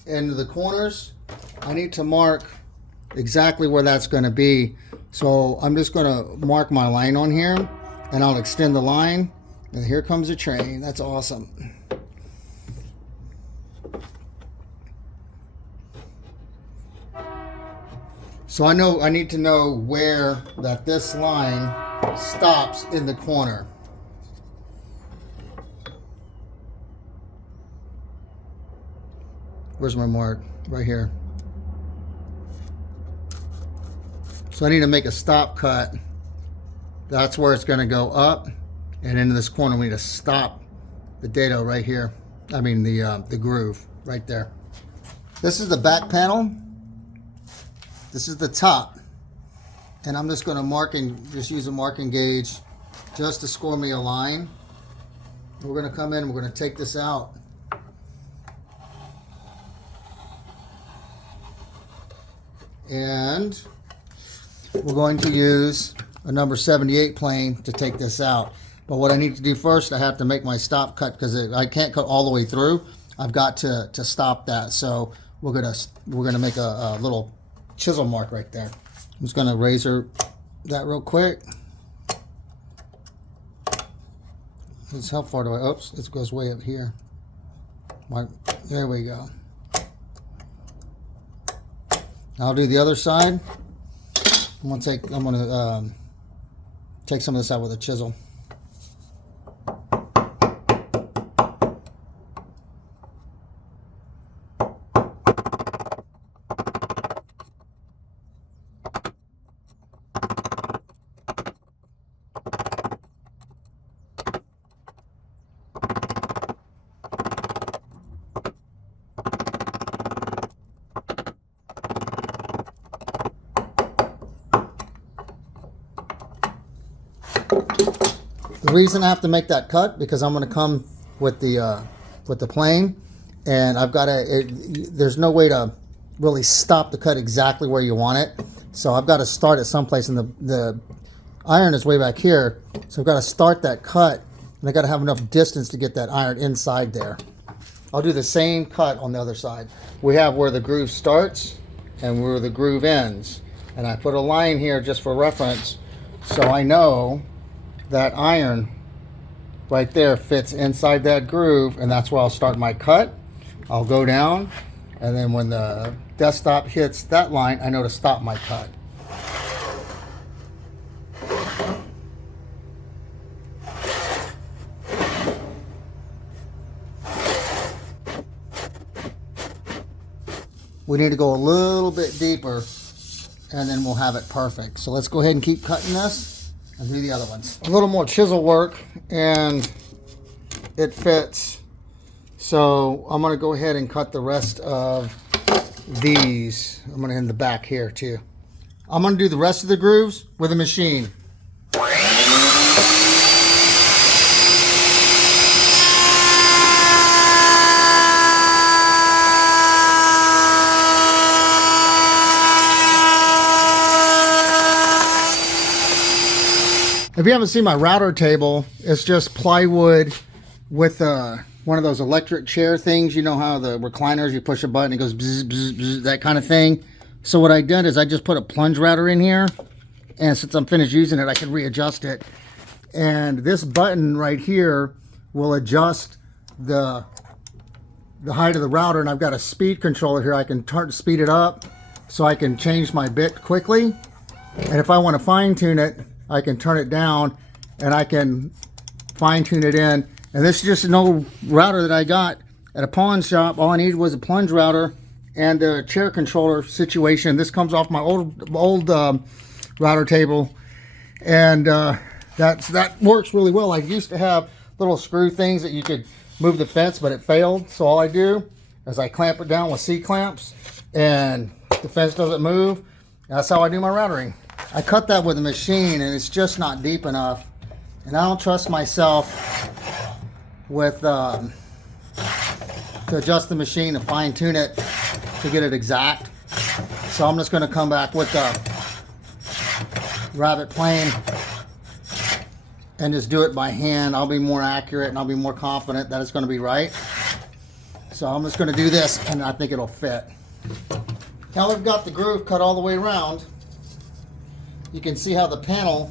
into the corners, I need to mark exactly where that's going to be. So I'm just going to mark my line on here, and I'll extend the line, and here comes a train. That's awesome. So I need to know where that this line stops in the corner. Where's my mark? Right here. So I need to make a stop cut. That's where it's going to go up, and into this corner we need to stop the dado right here. I mean the groove right there. This is the back panel. This is the top, and I'm just going to just use a marking gauge just to score me a line. We're going to come in and we're going to take this out. And we're going to use a number 78 plane to take this out. But what I need to do first, I have to make my stop cut, because I can't cut all the way through. I've got to stop that. So we're gonna make a little chisel mark right there. I'm just gonna razor that real quick. How far do I? Oops, it goes way up here. There we go. I'll do the other side. I'm gonna take some of this out with a chisel. The reason I have to make that cut, because I'm going to come with the plane, and I've got to. There's no way to really stop the cut exactly where you want it, so I've got to start it someplace, and the iron is way back here, so I've got to start that cut, and I got to have enough distance to get that iron inside there. I'll do the same cut on the other side. We have where the groove starts and where the groove ends, and I put a line here just for reference, so I know that iron right there fits inside that groove, and that's where I'll start my cut. I'll go down, and then when the desktop hits that line, I know to stop my cut. We need to go a little bit deeper, and then we'll have it perfect. So let's go ahead and keep cutting this and do the other ones. A little more chisel work, and it fits. So I'm gonna go ahead and cut the rest of these. I'm gonna end the back here too. I'm gonna do the rest of the grooves with a machine. If you haven't seen my router table, it's just plywood with one of those electric chair things. You know how the recliners, you push a button, it goes bzz, bzz, bzz, that kind of thing. So what I did is I just put a plunge router in here, and since I'm finished using it, I can readjust it. And this button right here will adjust the height of the router, and I've got a speed controller here. I can speed it up so I can change my bit quickly. And if I want to fine tune it, I can turn it down and I can fine tune it in. And this is just an old router that I got at a pawn shop. All I needed was a plunge router and a chair controller situation. This comes off my old router table, and that works really well. I used to have little screw things that you could move the fence, but it failed. So all I do is I clamp it down with C-clamps, and the fence doesn't move. That's how I do my routering. I cut that with a machine, and it's just not deep enough, and I don't trust myself with to adjust the machine and fine tune it to get it exact. So I'm just going to come back with the rabbet plane and just do it by hand. I'll be more accurate and I'll be more confident that it's going to be right. So I'm just going to do this, and I think it'll fit. Now we've got the groove cut all the way around. You can see how the panel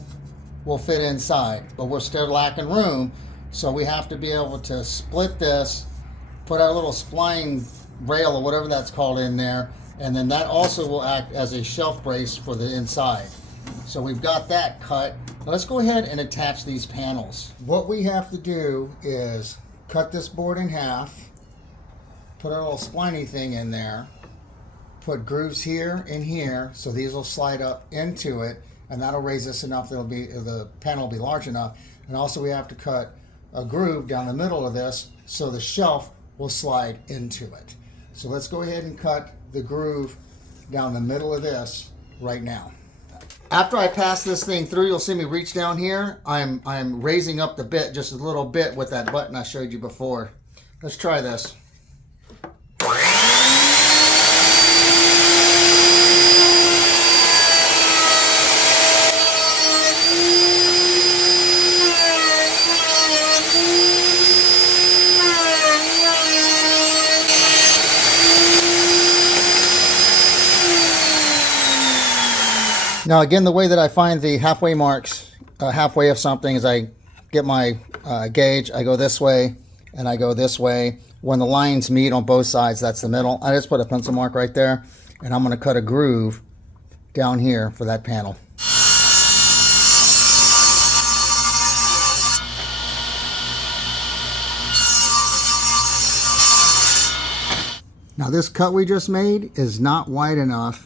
will fit inside, but we're still lacking room, so we have to be able to split this, put our little spline rail or whatever that's called in there, and then that also will act as a shelf brace for the inside. So we've got that cut. Now let's go ahead and attach these panels. What we have to do is cut this board in half, put our little spliney thing in there, put grooves here and here, so these will slide up into it, and that'll raise this enough that the panel will be large enough. And also we have to cut a groove down the middle of this so the shelf will slide into it. So let's go ahead and cut the groove down the middle of this right now. After I pass this thing through, you'll see me reach down here. I'm raising up the bit just a little bit with that button I showed you before. Let's try this. Now again, the way that I find the halfway marks, halfway of something, is I get my gauge, I go this way, and I go this way. When the lines meet on both sides, that's the middle. I just put a pencil mark right there, and I'm going to cut a groove down here for that panel. Now this cut we just made is not wide enough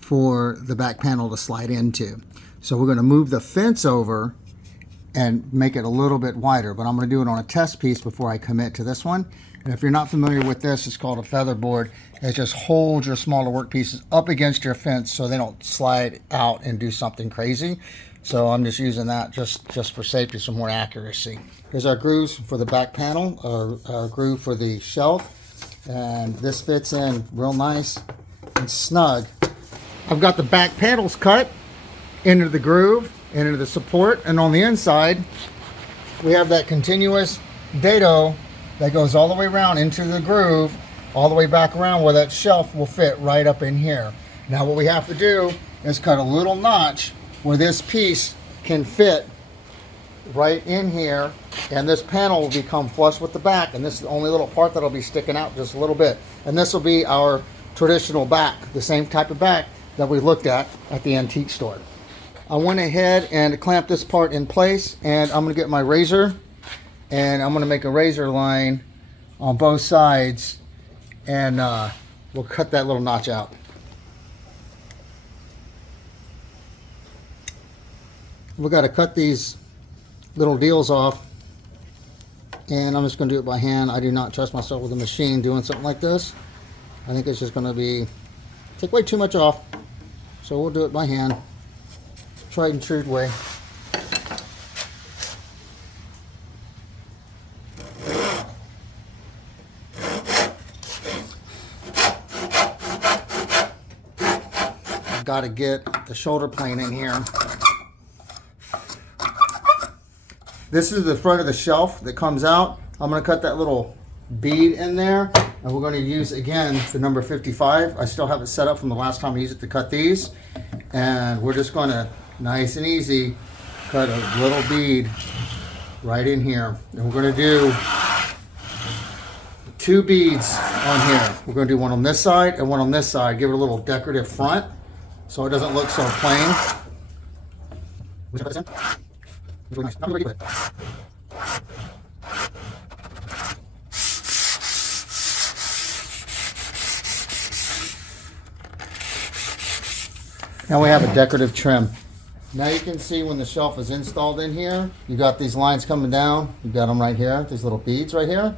for the back panel to slide into. So we're going to move the fence over and make it a little bit wider, but I'm going to do it on a test piece before I commit to this one. And if you're not familiar with this, it's called a feather board. It just holds your smaller work pieces up against your fence so they don't slide out and do something crazy. So I'm just using that just for safety, some more accuracy. Here's our grooves for the back panel, our groove for the shelf, and this fits in real nice and snug. I've got the back panels cut into the groove, into the support, and on the inside we have that continuous dado that goes all the way around into the groove, all the way back around where that shelf will fit right up in here. Now what we have to do is cut a little notch where this piece can fit right in here, and this panel will become flush with the back, and this is the only little part that'll be sticking out just a little bit. And this will be our traditional back, the same type of back that we looked at the antique store. I went ahead and clamped this part in place, and I'm going to get my razor, and I'm going to make a razor line on both sides, and we'll cut that little notch out. We got to cut these little deals off, and I'm just going to do it by hand. I do not trust myself with a machine doing something like this. I think it's just going to take way too much off, so we'll do it by hand. Tried and true way. I've got to get the shoulder plane in here. This is the front of the shelf that comes out. I'm going to cut that little bead in there, and we're going to use again the number 55. I still have it set up from the last time I used it to cut these, and we're just going to nice and easy cut a little bead right in here, and we're going to do 2 beads on here. We're going to do one on this side and one on this side. Give it a little decorative front so it doesn't look so plain. Really nice. Not ready with it. Now we have a decorative trim. Now you can see when the shelf is installed in here, you got these lines coming down. You got them right here, these little beads right here.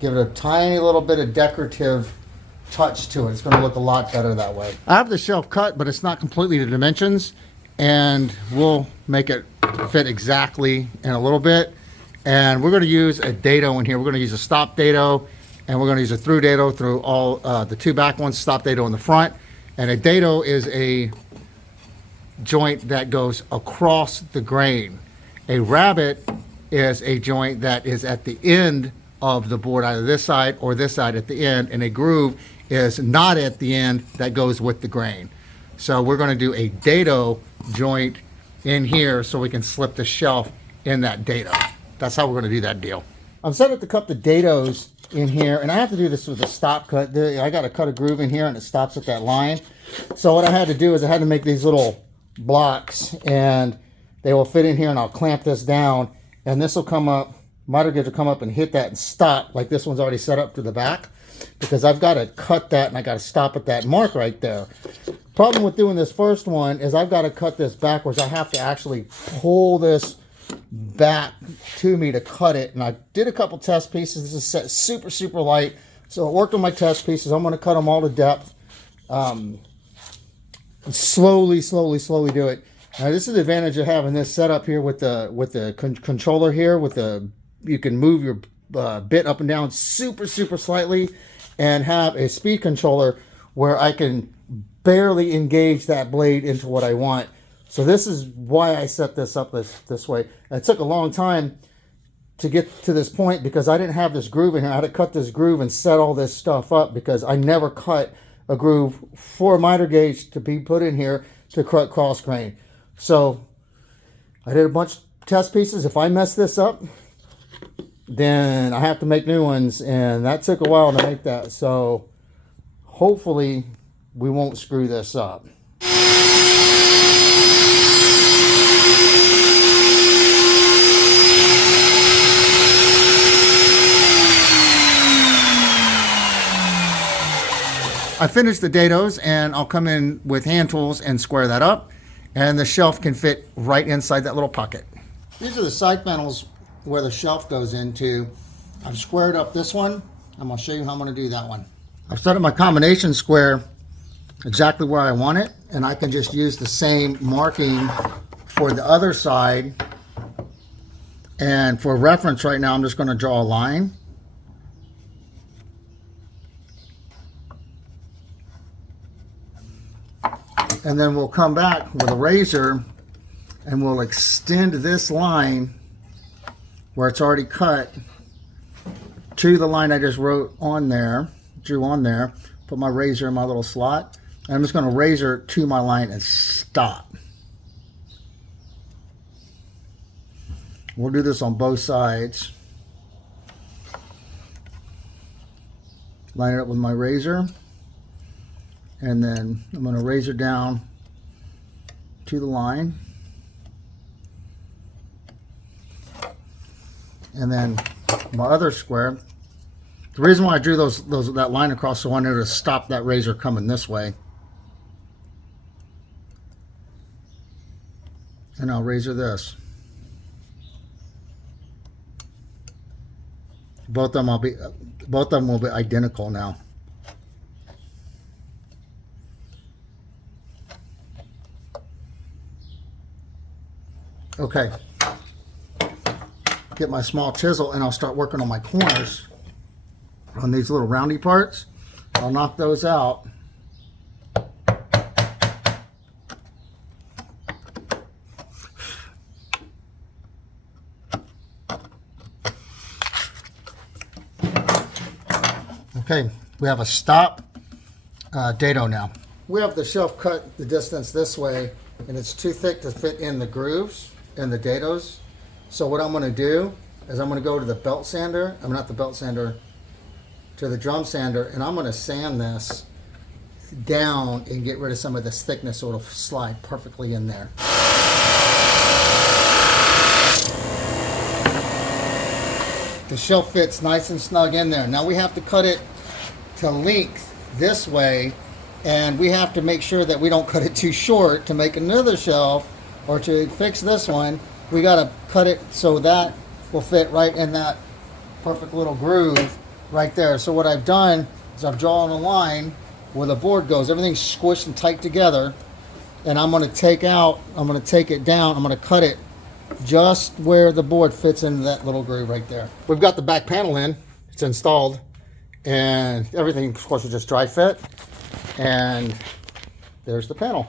Give it a tiny little bit of decorative touch to it. It's going to look a lot better that way. I have the shelf cut, but it's not completely the dimensions, and we'll make it fit exactly in a little bit. And we're going to use a dado in here. We're going to use a stop dado, and we're going to use a through dado through all the 2 back ones, stop dado in the front. And a dado is a joint that goes across the grain. A rabbet is a joint that is at the end of the board, either this side or this side at the end, and a groove is not at the end, that goes with the grain. So we're going to do a dado joint in here so we can slip the shelf in that dado. That's how we're going to do that deal. I'm set up to cut the dados in here, and I have to do this with a stop cut. I got to cut a groove in here, and it stops at that line. So what I had to do is I had to make these little blocks, and they will fit in here, and I'll clamp this down, and this will come up, miter gauge will come up and hit that and stop, like this one's already set up to the back, because I've got to cut that and I got to stop at that mark right there. Problem with doing this first one is I've got to cut this backwards. I have to actually pull this back to me to cut it, and I did a couple test pieces. This is set super light, so it worked on my test pieces. I'm going to cut them all to depth. Slowly do it. Now this is the advantage of having this set up here with the controller here. You can move your bit up and down super slightly, and have a speed controller where I can barely engage that blade into what I want. So this is why I set this up this way. It took a long time to get to this point because I didn't have this groove in here. I had to cut this groove and set all this stuff up because I never cut a groove for a miter gauge to be put in here to cut cross grain. So I did a bunch of test pieces. If I mess this up, then I have to make new ones, and that took a while to make that. So hopefully we won't screw this up. I finished the dados, and I'll come in with hand tools and square that up, and the shelf can fit right inside that little pocket. These are the side panels where the shelf goes into. I've squared up this one. I'm going to show you how I'm going to do that one. I've set up my combination square exactly where I want it, and I can just use the same marking for the other side. And for reference right now, I'm just going to draw a line. And then we'll come back with a razor and we'll extend this line where it's already cut to the line I just drew on there, put my razor in my little slot, and I'm just going to razor to my line and stop. We'll do this on both sides. Line it up with my razor, and then I'm going to razor down to the line, and then my other square. The reason why I drew that line across, so I wanted to stop that razor coming this way. And I'll razor this. Both of them will be identical now. Okay. Get my small chisel and I'll start working on my corners on these little roundy parts. I'll knock those out. Okay, we have a stop dado now. We have the shelf cut the distance this way, and it's too thick to fit in the grooves and the dados. So what I'm going to do is I'm going to go to the belt sander, not the belt sander, to the drum sander, and I'm going to sand this down and get rid of some of this thickness so it'll slide perfectly in there. The shelf fits nice and snug in there. Now we have to cut it to length this way, and we have to make sure that we don't cut it too short to make another shelf, or to fix this one we got to cut it so that will fit right in that perfect little groove right there. So what I've done is I've drawn a line where the board goes. Everything's squished and tight together, and I'm going to take it down, I'm going to cut it just where the board fits into that little groove right there. We've got the back panel in, it's installed, and everything of course is just dry fit, and there's the panel.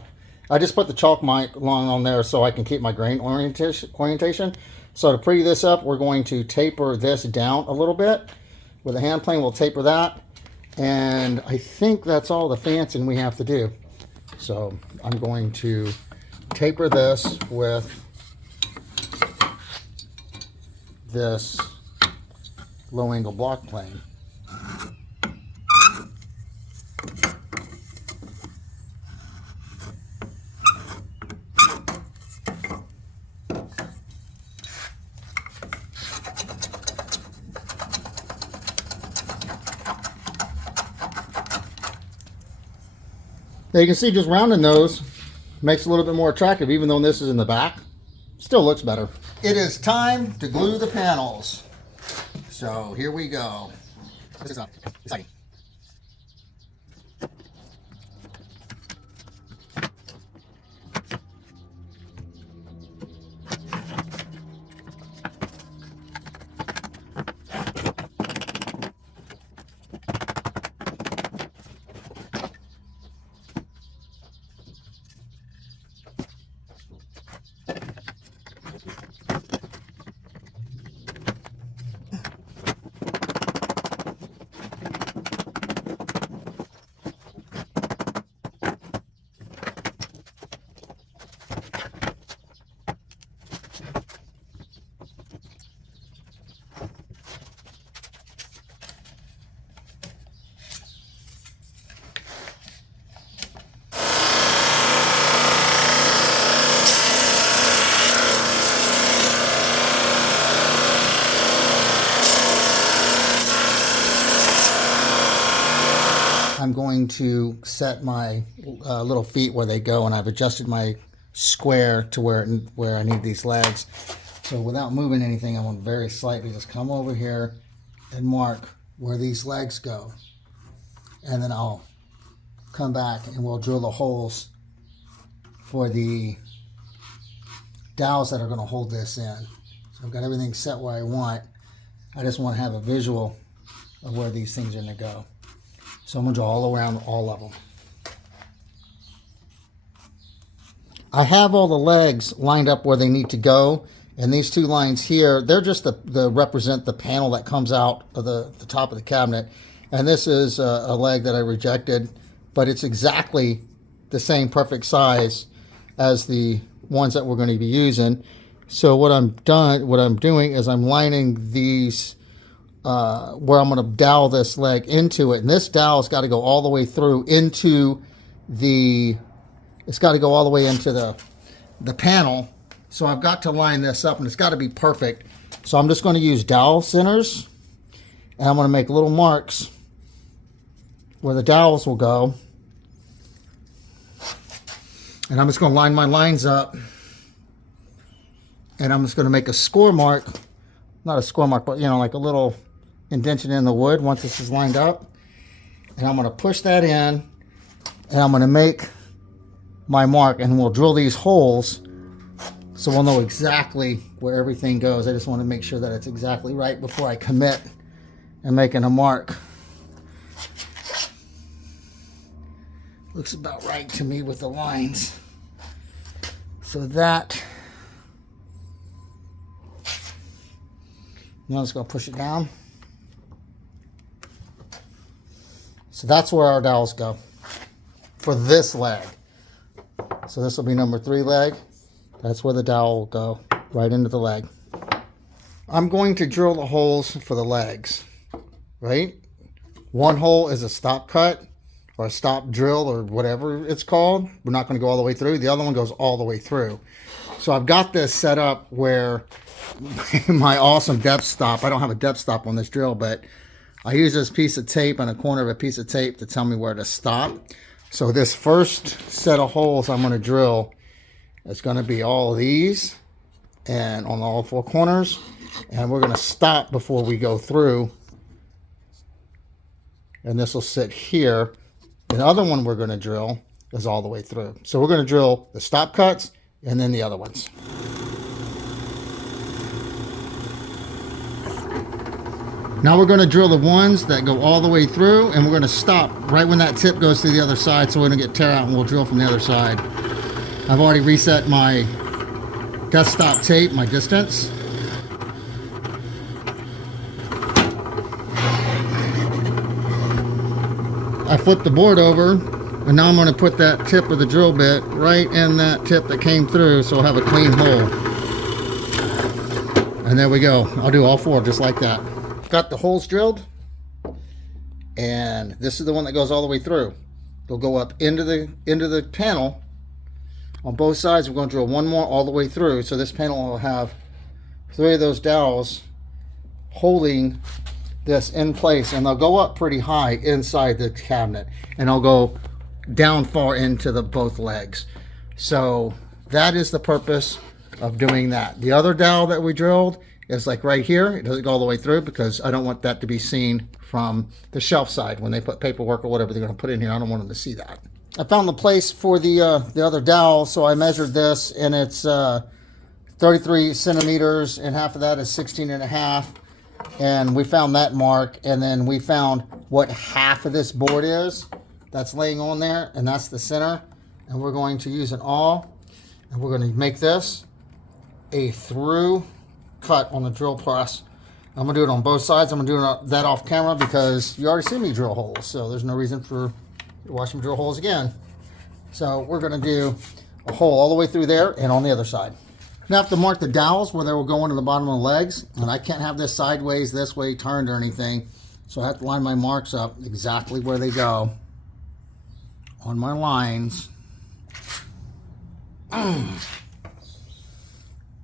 I just put the chalk mark along on there so I can keep my grain orientation. So to pretty this up, we're going to taper this down a little bit. With a hand plane, we'll taper that, and I think that's all the fancying we have to do. So I'm going to taper this with this low angle block plane. Now you can see just rounding those makes it a little bit more attractive, even though this is in the back. Still looks better. It is time to glue the panels. So here we go. This is exciting. I'm going to set my little feet where they go, and I've adjusted my square to where I need these legs. So without moving anything, I'm going to very slightly just come over here and mark where these legs go. And then I'll come back and we'll drill the holes for the dowels that are going to hold this in. So I've got everything set where I want. I just want to have a visual of where these things are going to go. So I'm going to draw all around all of them. I have all the legs lined up where they need to go. And these two lines here, they're just the represent the panel that comes out of the top of the cabinet. And this is a leg that I rejected, but it's exactly the same perfect size as the ones that we're going to be using. So what I'm doing is I'm lining these where I'm going to dowel this leg into it, and this dowel's got to go all the way through into the. It's got to go all the way into the panel. So I've got to line this up, and it's got to be perfect. So I'm just going to use dowel centers, and I'm going to make little marks where the dowels will go. And I'm just going to line my lines up. And I'm just going to make a score mark. Not a score mark, but, you know, like a little indentation in the wood once this is lined up. And I'm going to push that in. And I'm going to make my mark. And we'll drill these holes so we'll know exactly where everything goes. I just want to make sure that it's exactly right before I commit and making a mark. Looks about right to me with the lines. So that, now I'm just going to push it down. So that's where our dowels go for this leg. So this will be number 3 leg. That's where the dowel will go, right into the leg. I'm going to drill the holes for the legs, right? One hole is a stop cut or a stop drill or whatever it's called. We're not going to go all the way through. The other one goes all the way through. So I've got this set up where my awesome depth stop, I don't have a depth stop on this drill, but I use this piece of tape and a corner of a piece of tape to tell me where to stop. So this first set of holes I'm going to drill is going to be all of these and on all 4 corners. And we're going to stop before we go through. And this will sit here. The other one we're going to drill is all the way through. So we're going to drill the stop cuts and then the other ones. Now we're going to drill the ones that go all the way through, and we're going to stop right when that tip goes to the other side so we don't get tear out, and we'll drill from the other side. I've already reset my depth stop tape, my distance. I flipped the board over, and now I'm going to put that tip of the drill bit right in that tip that came through so I'll have a clean hole. And there we go. I'll do all 4 just like that. Got the holes drilled, and this is the one that goes all the way through. It'll go up into the panel on both sides. We're going to drill one more all the way through, so this panel will have 3 of those dowels holding this in place, and they'll go up pretty high inside the cabinet, and I'll go down far into the both legs. So that is the purpose of doing that. The other dowel that we drilled is like right here. It doesn't go all the way through because I don't want that to be seen from the shelf side when they put paperwork or whatever they're going to put in here. I don't want them to see that. I found the place for the other dowel, so I measured this, and it's 33 centimeters, and half of that is 16 and a half. And we found that mark, and then we found what half of this board is that's laying on there, and that's the center. And we're going to use an awl, and we're going to make this a through cut on the drill press. I'm going to do it on both sides. I'm going to do that off camera because you already see me drill holes, so there's no reason for you to watch me drill holes again. So we're going to do a hole all the way through there and on the other side. Now I have to mark the dowels where they will go into the bottom of the legs, and I can't have this sideways, this way, turned or anything. So I have to line my marks up exactly where they go on my lines.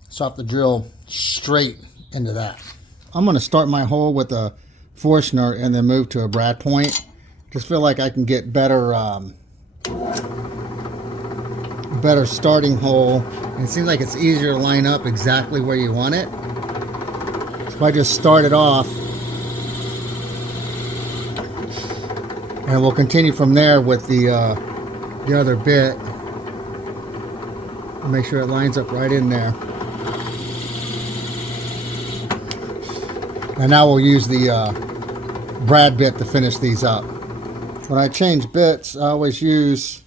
So I have to drill straight into that. I'm going to start my hole with a Forstner and then move to a brad point. Just feel like I can get better starting hole. And it seems like it's easier to line up exactly where you want it. So if I just start it off, and we'll continue from there with the other bit. Make sure it lines up right in there. And now we'll use the brad bit to finish these up. When I change bits, I always use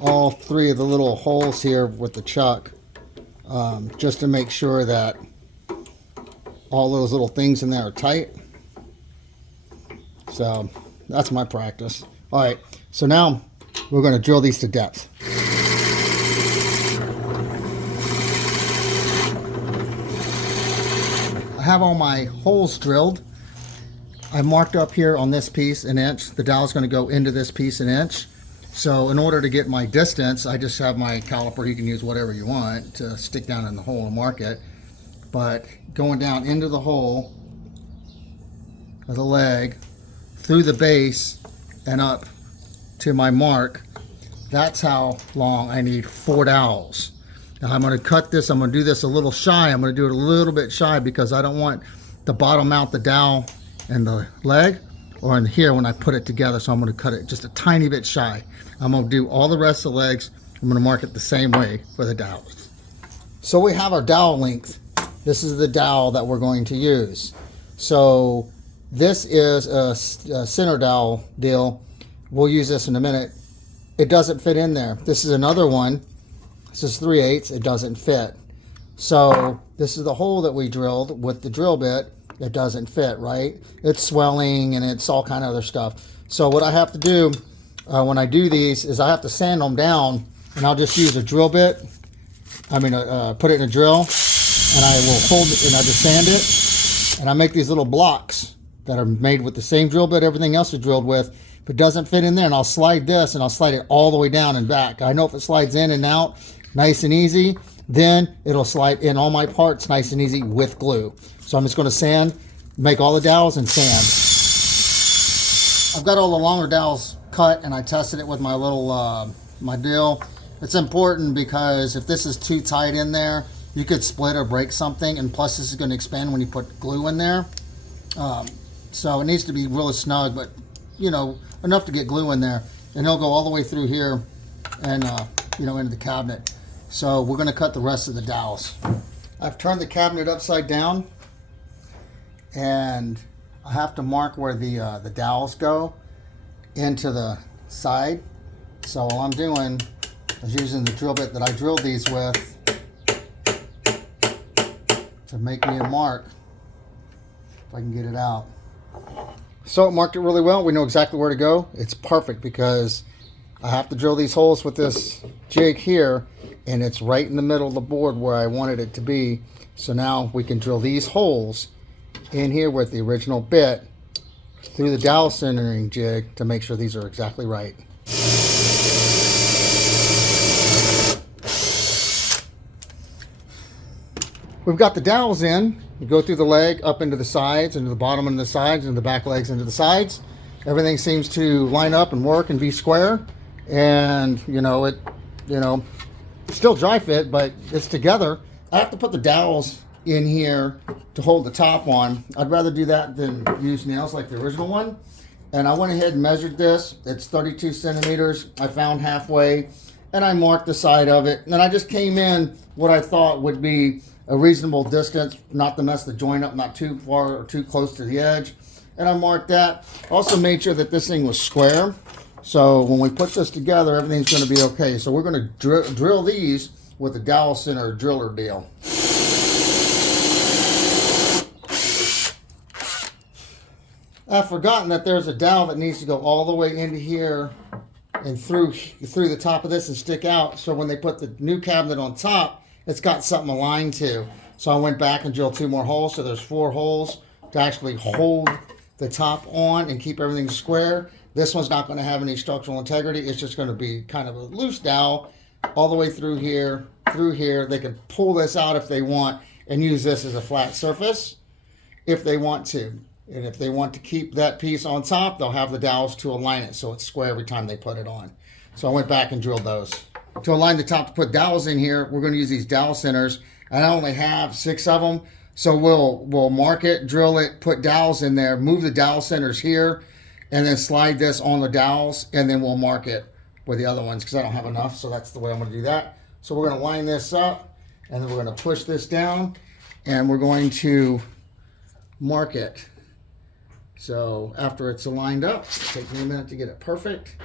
all 3 of the little holes here with the chuck, just to make sure that all those little things in there are tight. So that's my practice. All right, so now we're going to drill these to depth. have all my holes drilled. I marked up here on this piece an inch. The dowel's going to go into this piece an inch. So in order to get my distance, I just have my caliper. You can use whatever you want to stick down in the hole and mark it. But going down into the hole of the leg, through the base, and up to my mark, that's how long I need 4 dowels. Now I'm going to cut this. I'm going to do this a little shy. I'm going to do it a little bit shy because I don't want to bottom out the dowel and the leg or in here when I put it together. So I'm going to cut it just a tiny bit shy. I'm going to do all the rest of the legs. I'm going to mark it the same way for the dowels. So we have our dowel length. This is the dowel that we're going to use. So this is a center dowel deal. We'll use this in a minute. It doesn't fit in there. This is another one. This is 3/8. It doesn't fit. So this is the hole that we drilled with the drill bit. It doesn't fit, right? It's swelling and it's all kind of other stuff. So what I have to do when I do these is I have to sand them down, and I'll just use a drill bit. Put it in a drill, and I will hold it, and I just sand it, and I make these little blocks that are made with the same drill bit everything else is drilled with. If it doesn't fit in there, and I'll slide this, and I'll slide it all the way down and back. I know if it slides in and out nice and easy, then it'll slide in all my parts nice and easy with glue. So I'm just going to sand, make all the dowels and sand. I've got all the longer dowels cut, and I tested it with my little my deal. It's important because if this is too tight in there, you could split or break something, and plus this is going to expand when you put glue in there. So it needs to be really snug, but you know, enough to get glue in there, and it'll go all the way through here and into the cabinet. So we're going to cut the rest of the dowels. I've turned the cabinet upside down, and I have to mark where the dowels go into the side. So all I'm doing is using the drill bit that I drilled these with to make me a mark, if I can get it out. So it marked it really well. We know exactly where to go. It's perfect because I have to drill these holes with this jig here, and it's right in the middle of the board where I wanted it to be. So now we can drill these holes in here with the original bit through the dowel centering jig to make sure these are exactly right. We've got the dowels in. You go through the leg, up into the sides, into the bottom into the sides, and the back legs into the sides. Everything seems to line up and work and be square. And still dry fit, but it's together. I have to put the dowels in here to hold the top on. I'd rather do that than use nails like the original one. And I went ahead and measured this. It's 32 centimeters. I found halfway, and I marked the side of it. And then I just came in what I thought would be a reasonable distance, not to mess the joint up, not too far or too close to the edge. And I marked that. Also made sure that this thing was square. So when we put this together, everything's going to be okay. So we're going to drill these with the dowel center driller deal. I've forgotten that there's a dowel that needs to go all the way into here and through the top of this and stick out. So when they put the new cabinet on top, it's got something aligned to. So I went back and drilled 2 more holes. So there's 4 holes to actually hold the top on and keep everything square. This one's not going to have any structural integrity. It's just going to be kind of a loose dowel all the way through here, through here. They can pull this out if they want and use this as a flat surface if they want to. And if they want to keep that piece on top, they'll have the dowels to align it so it's square every time they put it on. So I went back and drilled those. To align the top to put dowels in here, we're going to use these dowel centers. And I only have 6 of them. So we'll mark it, drill it, put dowels in there, move the dowel centers here, and then slide this on the dowels, and then we'll mark it with the other ones because I don't have enough. So that's the way I'm going to do that. So we're going to line this up, and then we're going to push this down, and we're going to mark it. So after it's lined up, it takes me a minute to get it perfect.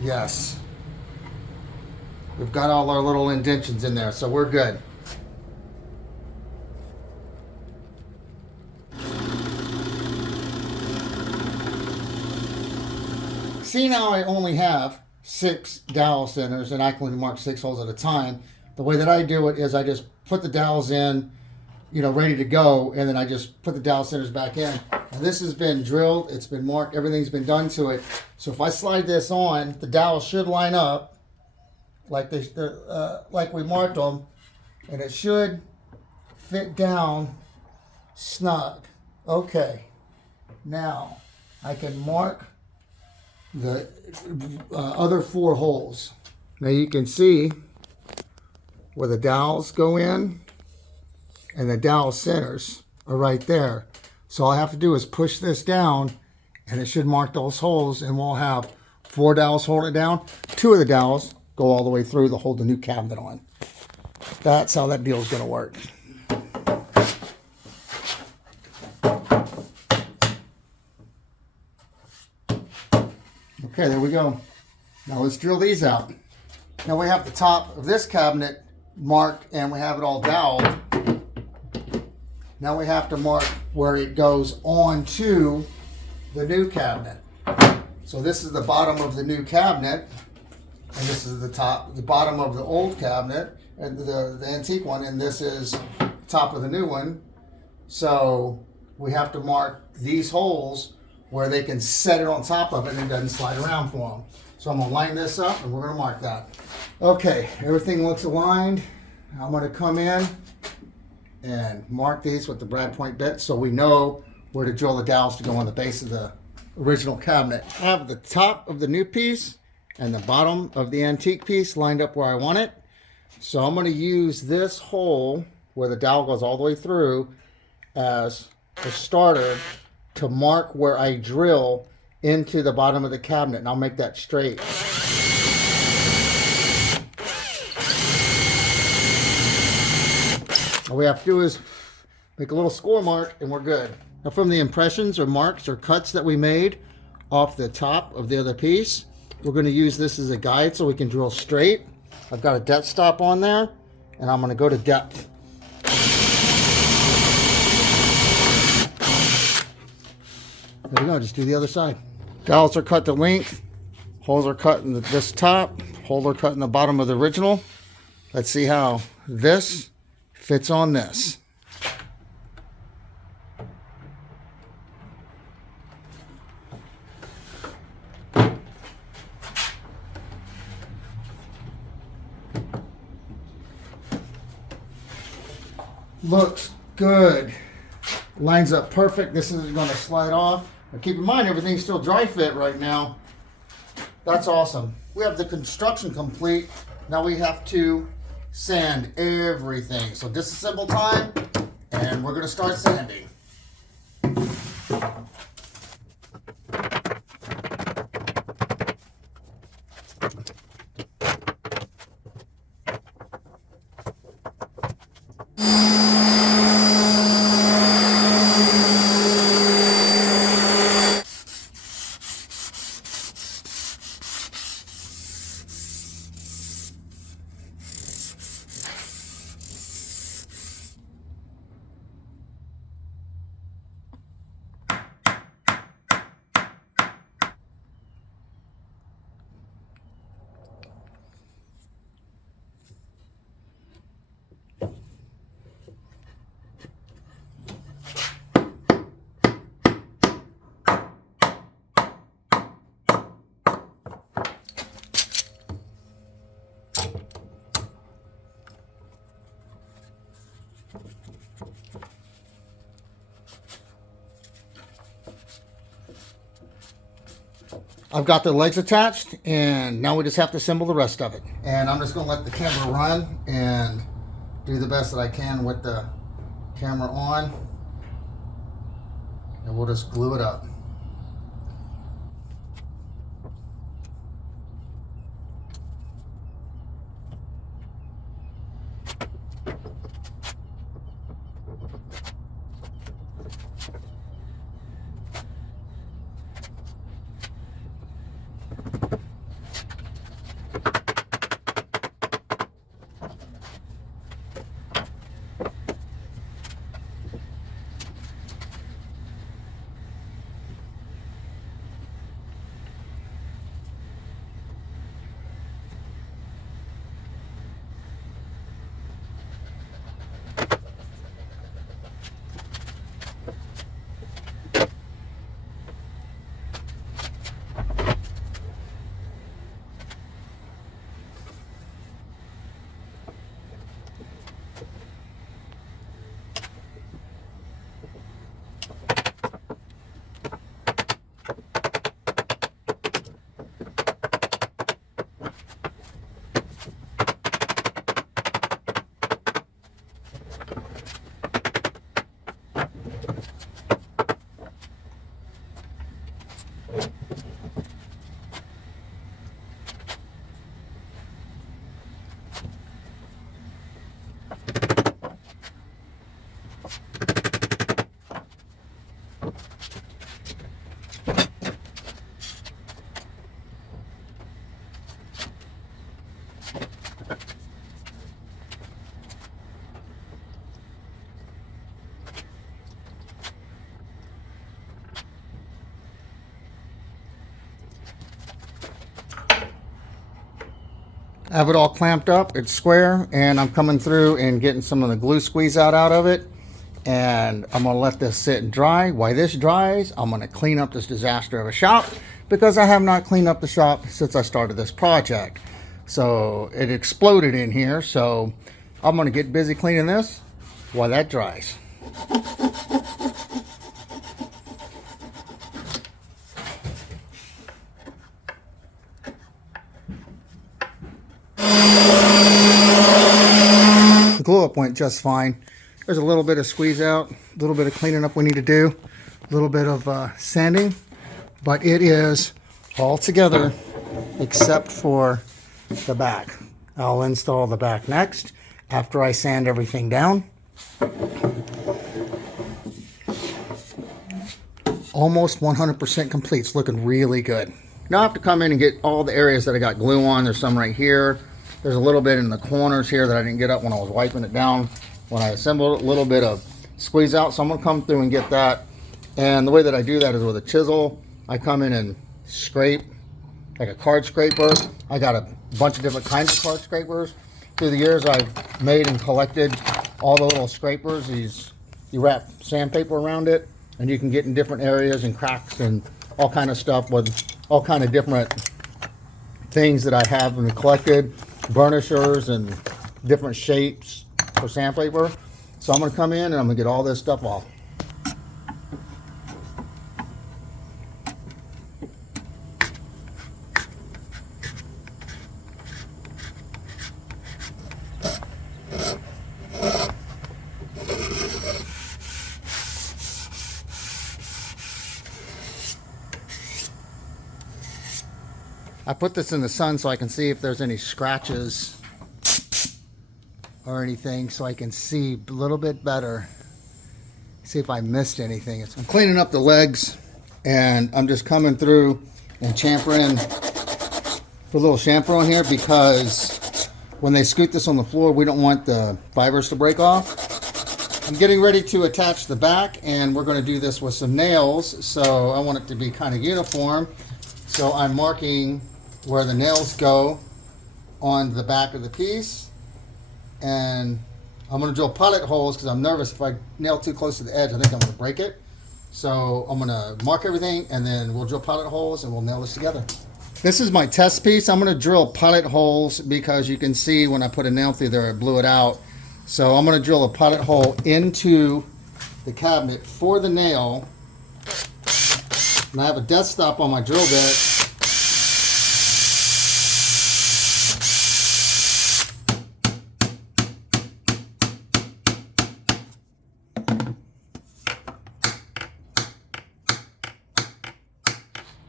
Yes. We've got all our little indentions in there, so we're good. see now I only have 6 dowel centers, and I can only mark 6 holes at a time. The way that I do it is I just put the dowels in, you know, ready to go, and then I just put the dowel centers back in. And this has been drilled, it's been marked, everything's been done to it. So if I slide this on, the dowels should line up like like we marked them, and it should fit down snug. Okay, now I can mark the other 4 holes. Now you can see where the dowels go in, and the dowel centers are right there. So all I have to do is push this down, and it should mark those holes, and we'll have 4 dowels holding it down. 2 of the dowels go all the way through to hold the new cabinet on. That's how that deal is going to work. Okay, there we go. Now let's drill these out. Now we have the top of this cabinet marked, and we have it all doweled. Now we have to mark where it goes onto the new cabinet. So this is the bottom of the new cabinet, and this is the bottom of the old cabinet, and the antique one, and this is the top of the new one. So we have to mark these holes where they can set it on top of it and it doesn't slide around for them. So I'm going to line this up, and we're going to mark that. Okay, everything looks aligned. I'm going to come in and mark these with the brad point bit so we know where to drill the dowels to go on the base of the original cabinet. I have the top of the new piece and the bottom of the antique piece lined up where I want it. So I'm going to use this hole where the dowel goes all the way through as a starter to mark where I drill into the bottom of the cabinet, and I'll make that straight. All we have to do is make a little score mark, and we're good. Now from the impressions or marks or cuts that we made off the top of the other piece, we're going to use this as a guide so we can drill straight. I've got a depth stop on there, and I'm going to go to depth. There we go, just do the other side. Dowels are cut to length, holes are cut in this top, holes are cut in the bottom of the original. Let's see how this fits on this. Looks good. Lines up perfect. This isn't going to slide off. But keep in mind, everything's still dry fit right now. That's awesome. We have the construction complete. Now we have to sand everything. So disassemble time, and we're going to start sanding. I've got the legs attached, and now we just have to assemble the rest of it. And I'm just going to let the camera run and do the best that I can with the camera on. And we'll just glue it up. I have it all clamped up, it's square, and I'm coming through and getting some of the glue squeeze out of it. And I'm gonna let this sit and dry. While this dries, I'm gonna clean up this disaster of a shop, because I have not cleaned up the shop since I started this project. So it exploded in here, so I'm gonna get busy cleaning this while that dries. The glue up went just fine. There's a little bit of squeeze out, a little bit of cleaning up we need to do, a little bit of sanding, but it is all together except for the back. I'll install the back next after I sand everything down. Almost 100% complete. It's looking really good. Now I have to come in and get all the areas that I got glue on. There's some right here. There's a little bit in the corners here that I didn't get up when I was wiping it down when I assembled it. A little bit of squeeze out, so I'm going to come through and get that. And the way that I do that is with a chisel. I come in and scrape like a card scraper. I got a bunch of different kinds of card scrapers. Through the years I've made and collected all the little scrapers. You wrap sandpaper around it and you can get in different areas and cracks and all kind of stuff with all kind of different things that I have and collected, burnishers and different shapes for sandpaper. So I'm going to come in and I'm going to get all this stuff off. I put this in the sun so I can see if there's any scratches or anything, so I can see a little bit better, see if I missed anything. I'm cleaning up the legs and I'm just coming through and champering, put a little chamfer on here, because when they scoot this on the floor, we don't want the fibers to break off. I'm getting ready to attach the back, and we're going to do this with some nails, so I want it to be kind of uniform. So I'm marking where the nails go on the back of the piece, and I'm going to drill pilot holes because I'm nervous if I nail too close to the edge, I think I'm going to break it. So I'm going to mark everything and then we'll drill pilot holes and we'll nail this together. This is my test piece. I'm going to drill pilot holes because you can see when I put a nail through there it blew it out. So I'm going to drill a pilot hole into the cabinet for the nail, and I have a death stop on my drill bit.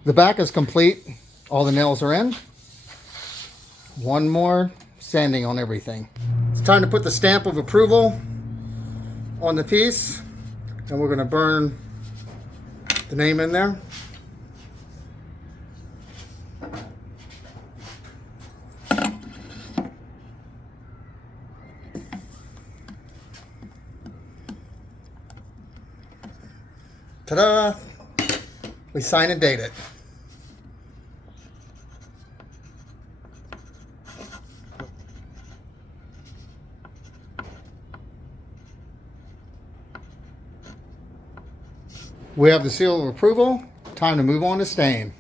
The back is complete. All the nails are in. One more sanding on everything. It's time to put the stamp of approval on the piece, and we're going to burn the name in there. Ta-da! We sign and date it. We have the seal of approval. Time to move on to stain.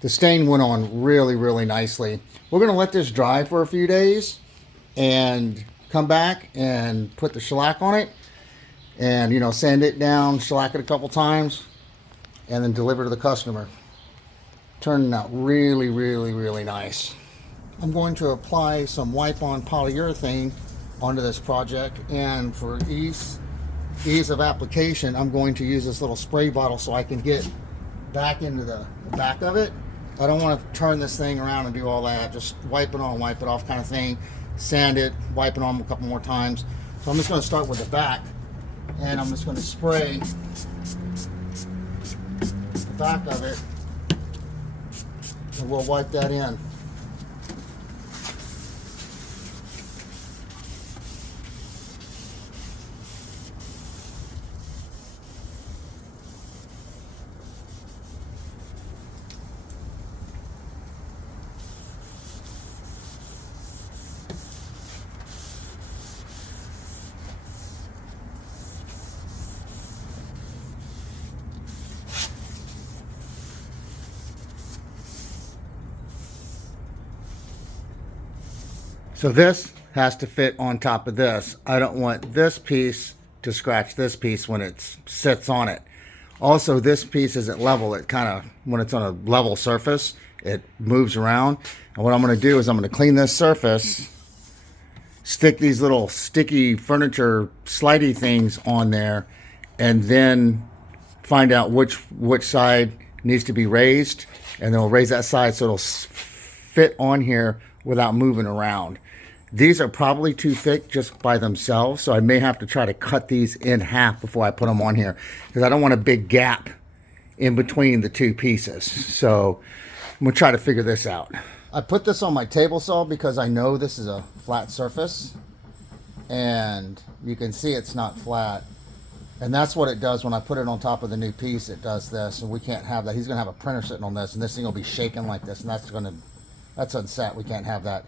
The stain went on really, really nicely. We're gonna let this dry for a few days and come back and put the shellac on it and, you know, sand it down, shellac it a couple times, and then deliver to the customer. Turning out really, really, really nice. I'm going to apply some wipe-on polyurethane onto this project, and for ease of application, I'm going to use this little spray bottle so I can get back into the back of it. I don't want to turn this thing around and do all that. Just wipe it on, wipe it off kind of thing. Sand it, wipe it on a couple more times. So I'm just going to start with the back, and I'm just going to spray the back of it, and we'll wipe that in. So this has to fit on top of this. I don't want this piece to scratch this piece when it sits on it. Also, this piece isn't level. It kind of, when it's on a level surface, it moves around. And what I'm going to do is I'm going to clean this surface, stick these little sticky furniture slidey things on there, and then find out which side needs to be raised, and then we'll raise that side so it'll fit on here without moving around. These are probably too thick just by themselves, so I may have to try to cut these in half before I put them on here, because I don't want a big gap in between the two pieces. So I'm gonna try to figure this out. I put this on my table saw because I know this is a flat surface, and you can see it's not flat. And that's what it does when I put it on top of the new piece. It does this, and we can't have that. He's gonna have a printer sitting on this, and this thing will be shaking like this, and that's unset. We can't have that.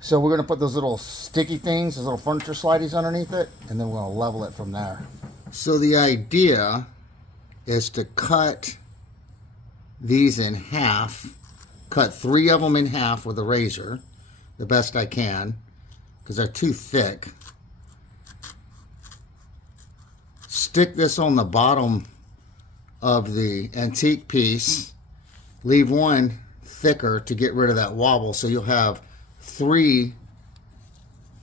So we're going to put those little sticky things, those little furniture slideys underneath it, and then we're going to level it from there. So the idea is to cut these in half, cut 3 of them in half with a razor, the best I can, because they're too thick. Stick this on the bottom of the antique piece, leave one thicker to get rid of that wobble, so you'll have 3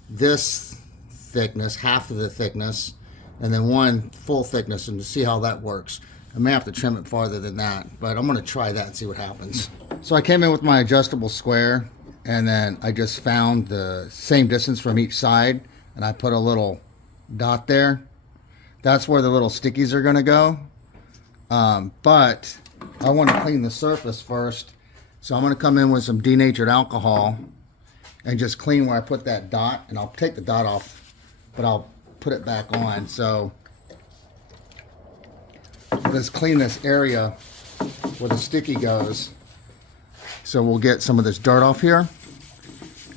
this thickness, half of the thickness, and then 1 full thickness, and to see how that works. I may have to trim it farther than that, but I'm going to try that and see what happens. So I came in with my adjustable square, and then I just found the same distance from each side, and I put a little dot there. That's where the little stickies are going to go. But I want to clean the surface first, so I'm going to come in with some denatured alcohol and just clean where I put that dot, and I'll take the dot off, but I'll put it back on. So let's clean this area where the sticky goes. So we'll get some of this dirt off here,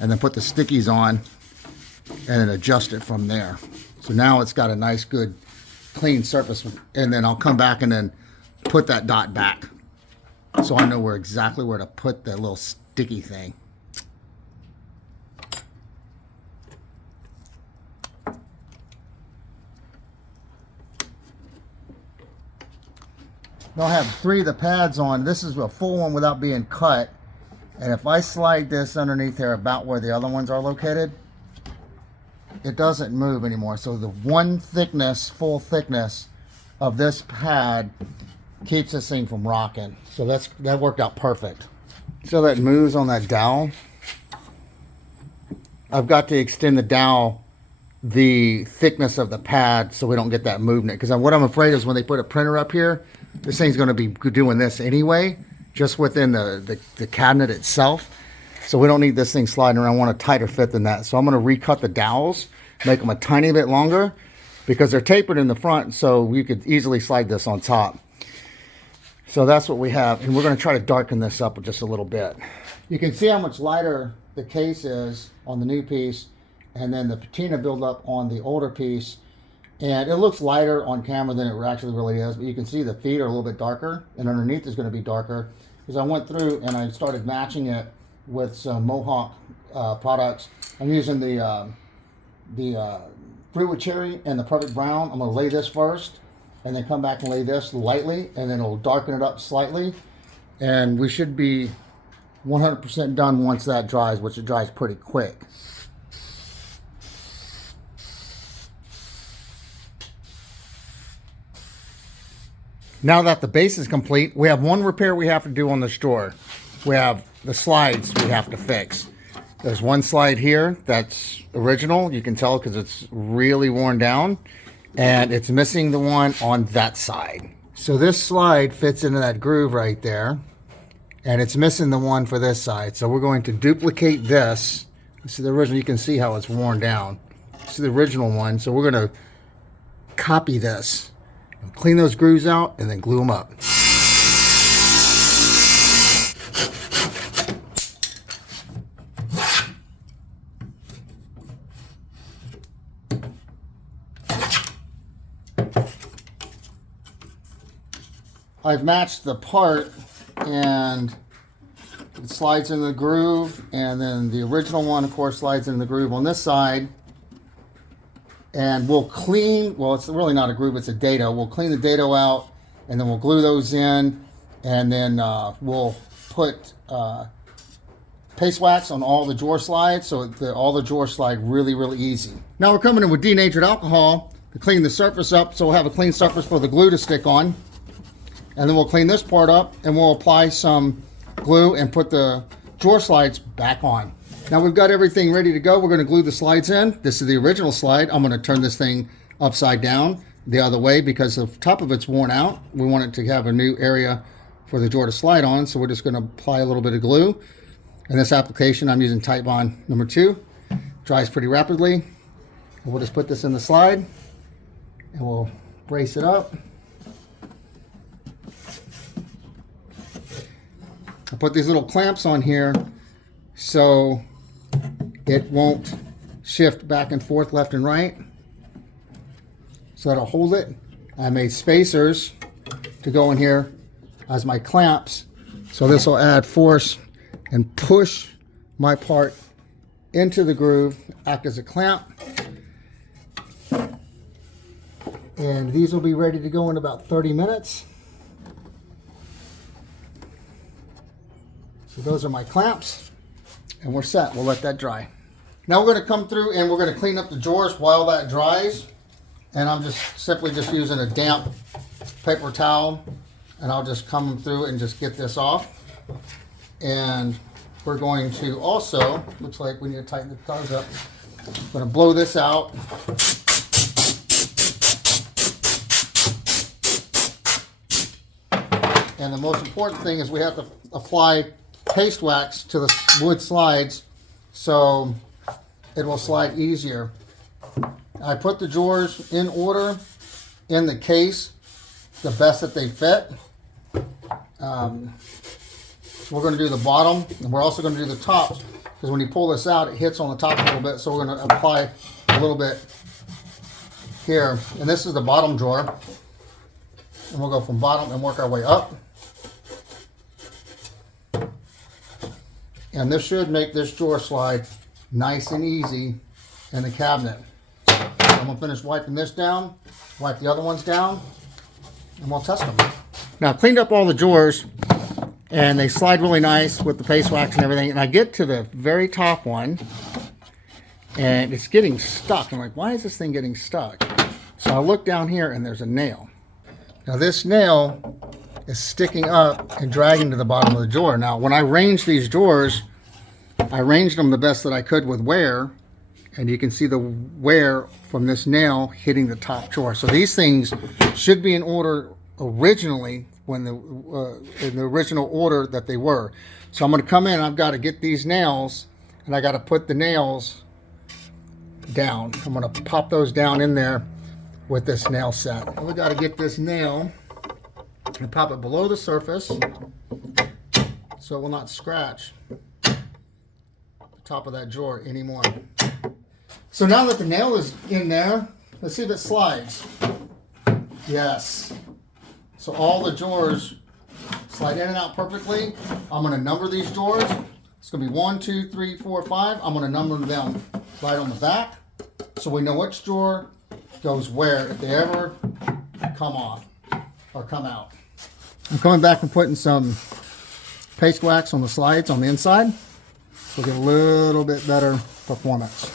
and then put the stickies on, and then adjust it from there. So now it's got a nice, good, clean surface, and then I'll come back and then put that dot back, so I know exactly where to put that little sticky thing. I'll have 3 of the pads on. This is a full one without being cut. And if I slide this underneath there about where the other ones are located, it doesn't move anymore. So the one thickness, full thickness of this pad keeps this thing from rocking. So that worked out perfect. So that moves on that dowel. I've got to extend the dowel the thickness of the pad so we don't get that movement. Because what I'm afraid is when they put a printer up here, this thing's going to be doing this anyway, just within the cabinet itself. So we don't need this thing sliding around. I want a tighter fit than that. So I'm going to recut the dowels, make them a tiny bit longer, because they're tapered in the front, so you could easily slide this on top. So that's what we have, and we're going to try to darken this up just a little bit. You can see how much lighter the case is on the new piece, and then the patina buildup on the older piece. And it looks lighter on camera than it actually really is, but you can see the feet are a little bit darker, and underneath is going to be darker. because I went through and I started matching it with some Mohawk products. I'm using the Fruitwood Cherry and the Perfect Brown. I'm going to lay this first and then come back and lay this lightly, and then it'll darken it up slightly. And we should be 100% done once that dries, which it dries pretty quick. Now that the base is complete, we have one repair we have to do on this drawer. We have the slides we have to fix. There's one slide here that's original. You can tell because it's really worn down, and it's missing the one on that side. So this slide fits into that groove right there, and it's missing the one for this side. So we're going to duplicate this. This is the original. You can see how it's worn down. This is the original one. So we're going to copy this, clean those grooves out, and then glue them up. I've matched the part, and it slides in the groove, and then the original one, of course, slides in the groove on this side. And we'll clean, well, it's really not a groove, it's a dado. We'll clean the dado out, and then we'll glue those in, and then we'll put paste wax on all the drawer slides, so all the drawers slide really, really easy. Now we're coming in with denatured alcohol to clean the surface up, so we'll have a clean surface for the glue to stick on. And then we'll clean this part up, and we'll apply some glue and put the drawer slides back on. Now we've got everything ready to go. We're going to glue the slides in. This is the original slide. I'm going to turn this thing upside down the other way because the top of it's worn out. We want it to have a new area for the drawer to slide on, so we're just going to apply a little bit of glue. In this application, I'm using Titebond number 2. Dries pretty rapidly. And we'll just put this in the slide, and we'll brace it up. I put these little clamps on here so it won't shift back and forth left and right. So that'll hold it. I made spacers to go in here as my clamps. So this will add force and push my part into the groove, act as a clamp. And these will be ready to go in about 30 minutes. So those are my clamps, and we're set. We'll let that dry. Now we're going to come through and we're going to clean up the drawers while that dries. And I'm just simply using a damp paper towel, and I'll just come through and just get this off. And we're going to also, looks like we need to tighten the tongues up. I'm going to blow this out. And the most important thing is we have to apply paste wax to the wood slides so it will slide easier. I put the drawers in order in the case, the best that they fit. We're going to do the bottom, and we're also going to do the tops, because when you pull this out, it hits on the top a little bit, so we're going to apply a little bit here. And this is the bottom drawer, and we'll go from bottom and work our way up. And this should make this drawer slide nice and easy in the cabinet. So I'm going to finish wiping this down, wipe the other ones down, and we'll test them. Now I've cleaned up all the drawers, and they slide really nice with the paste wax and everything. And I get to the very top one, and it's getting stuck. I'm like, why is this thing getting stuck? So I look down here, and there's a nail. Now this nail is sticking up and dragging to the bottom of the drawer. Now, when I ranged these drawers, I ranged them the best that I could with wear, and you can see the wear from this nail hitting the top drawer. So these things should be in order originally when in the original order that they were. So I'm going to come in, I've got to get these nails, and I got to put the nails down. I'm going to pop those down in there with this nail set. And we got to get this nail and pop it below the surface so it will not scratch the top of that drawer anymore. So now that the nail is in there, let's see if it slides. Yes. So all the drawers slide in and out perfectly. I'm going to number these drawers. It's going to be 1, 2, 3, 4, 5. I'm going to number them right on the back so we know which drawer goes where if they ever come off or come out. I'm coming back and putting some paste wax on the slides on the inside so we get a little bit better performance.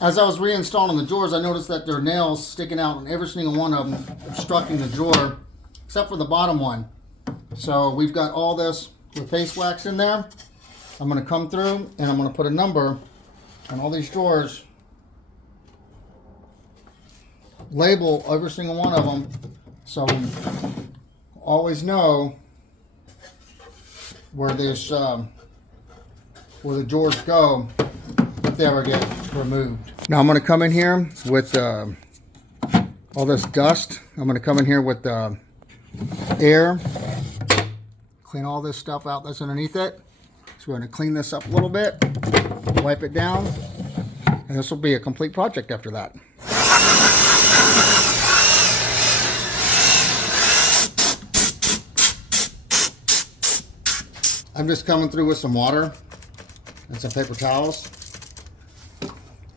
As I was reinstalling the drawers, I noticed that there are nails sticking out on every single one of them, obstructing the drawer, except for the bottom one. So we've got all this with paste wax in there. I'm going to come through and I'm going to put a number on all these drawers, label every single one of them, so we always know where this where the drawers go if they ever get removed. Now I'm going to come in here with all this dust. I'm going to come in here with air, clean all this stuff out that's underneath it. So we're going to clean this up a little bit, wipe it down, and this will be a complete project after that. I'm just coming through with some water and some paper towels,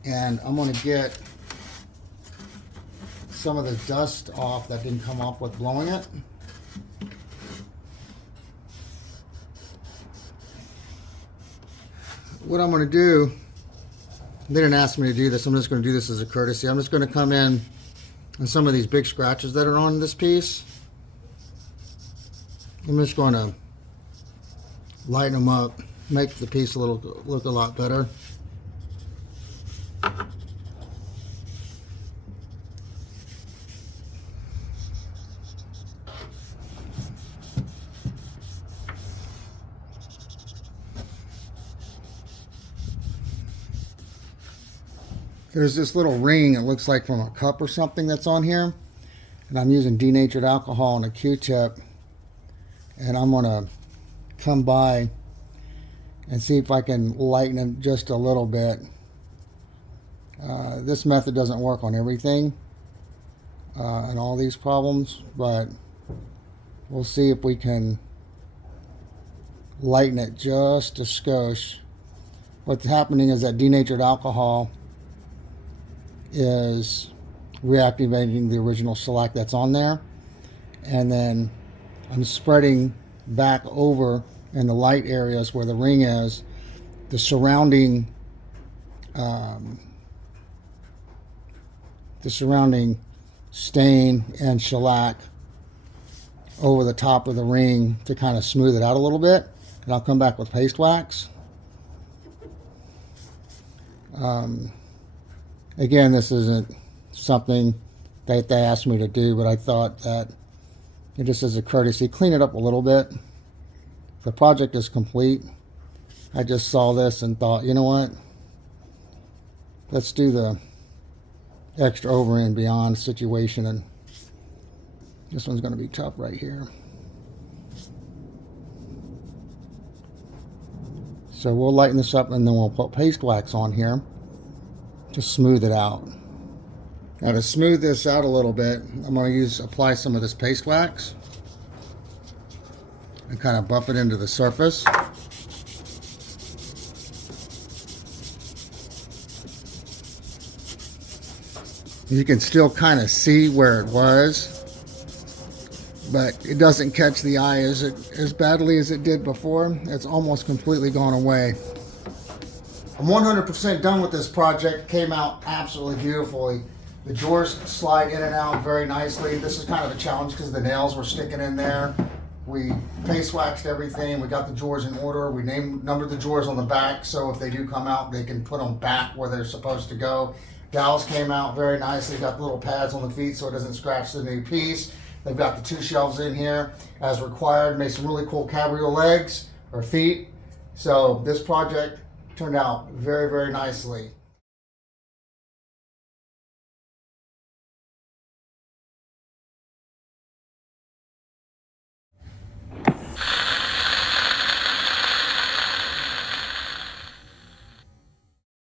and I'm going to get some of the dust off that didn't come off with blowing it. What I'm going to do, they didn't ask me to do this, I'm just going to do this as a courtesy. I'm just going to come in on some of these big scratches that are on this piece. I'm just going to lighten them up, make the piece look a lot better. There's this little ring, it looks like from a cup or something that's on here, and I'm using denatured alcohol and a Q-tip, and I'm going to come by and see if I can lighten it just a little bit. This method doesn't work on everything and all these problems, but we'll see if we can lighten it just a skosh. What's happening is that denatured alcohol is reactivating the original shellac that's on there, and then I'm spreading back over in the light areas where the ring is the surrounding stain and shellac over the top of the ring to kind of smooth it out a little bit, and I'll come back with paste wax. Again, this isn't something that they asked me to do, but I thought that it just as a courtesy, clean it up a little bit. The project is complete. I just saw this and thought, you know what? Let's do the extra over and beyond situation, and this one's going to be tough right here. So we'll lighten this up and then we'll put paste wax on here to smooth it out. Now to smooth this out a little bit, I'm going to apply some of this paste wax and kind of buff it into the surface. You can still kind of see where it was, but it doesn't catch the eye as badly as it did before. It's almost completely gone away. I'm 100% done with this project. Came out absolutely beautifully. The drawers slide in and out very nicely. This is kind of a challenge because the nails were sticking in there. We paste waxed everything. We got the drawers in order. We numbered the drawers on the back, so if they do come out, they can put them back where they're supposed to go. Dowels came out very nicely. Got the little pads on the feet so it doesn't scratch the new piece. They've got the 2 shelves in here as required. Made some really cool cabrio legs or feet. So this project turned out very, very nicely.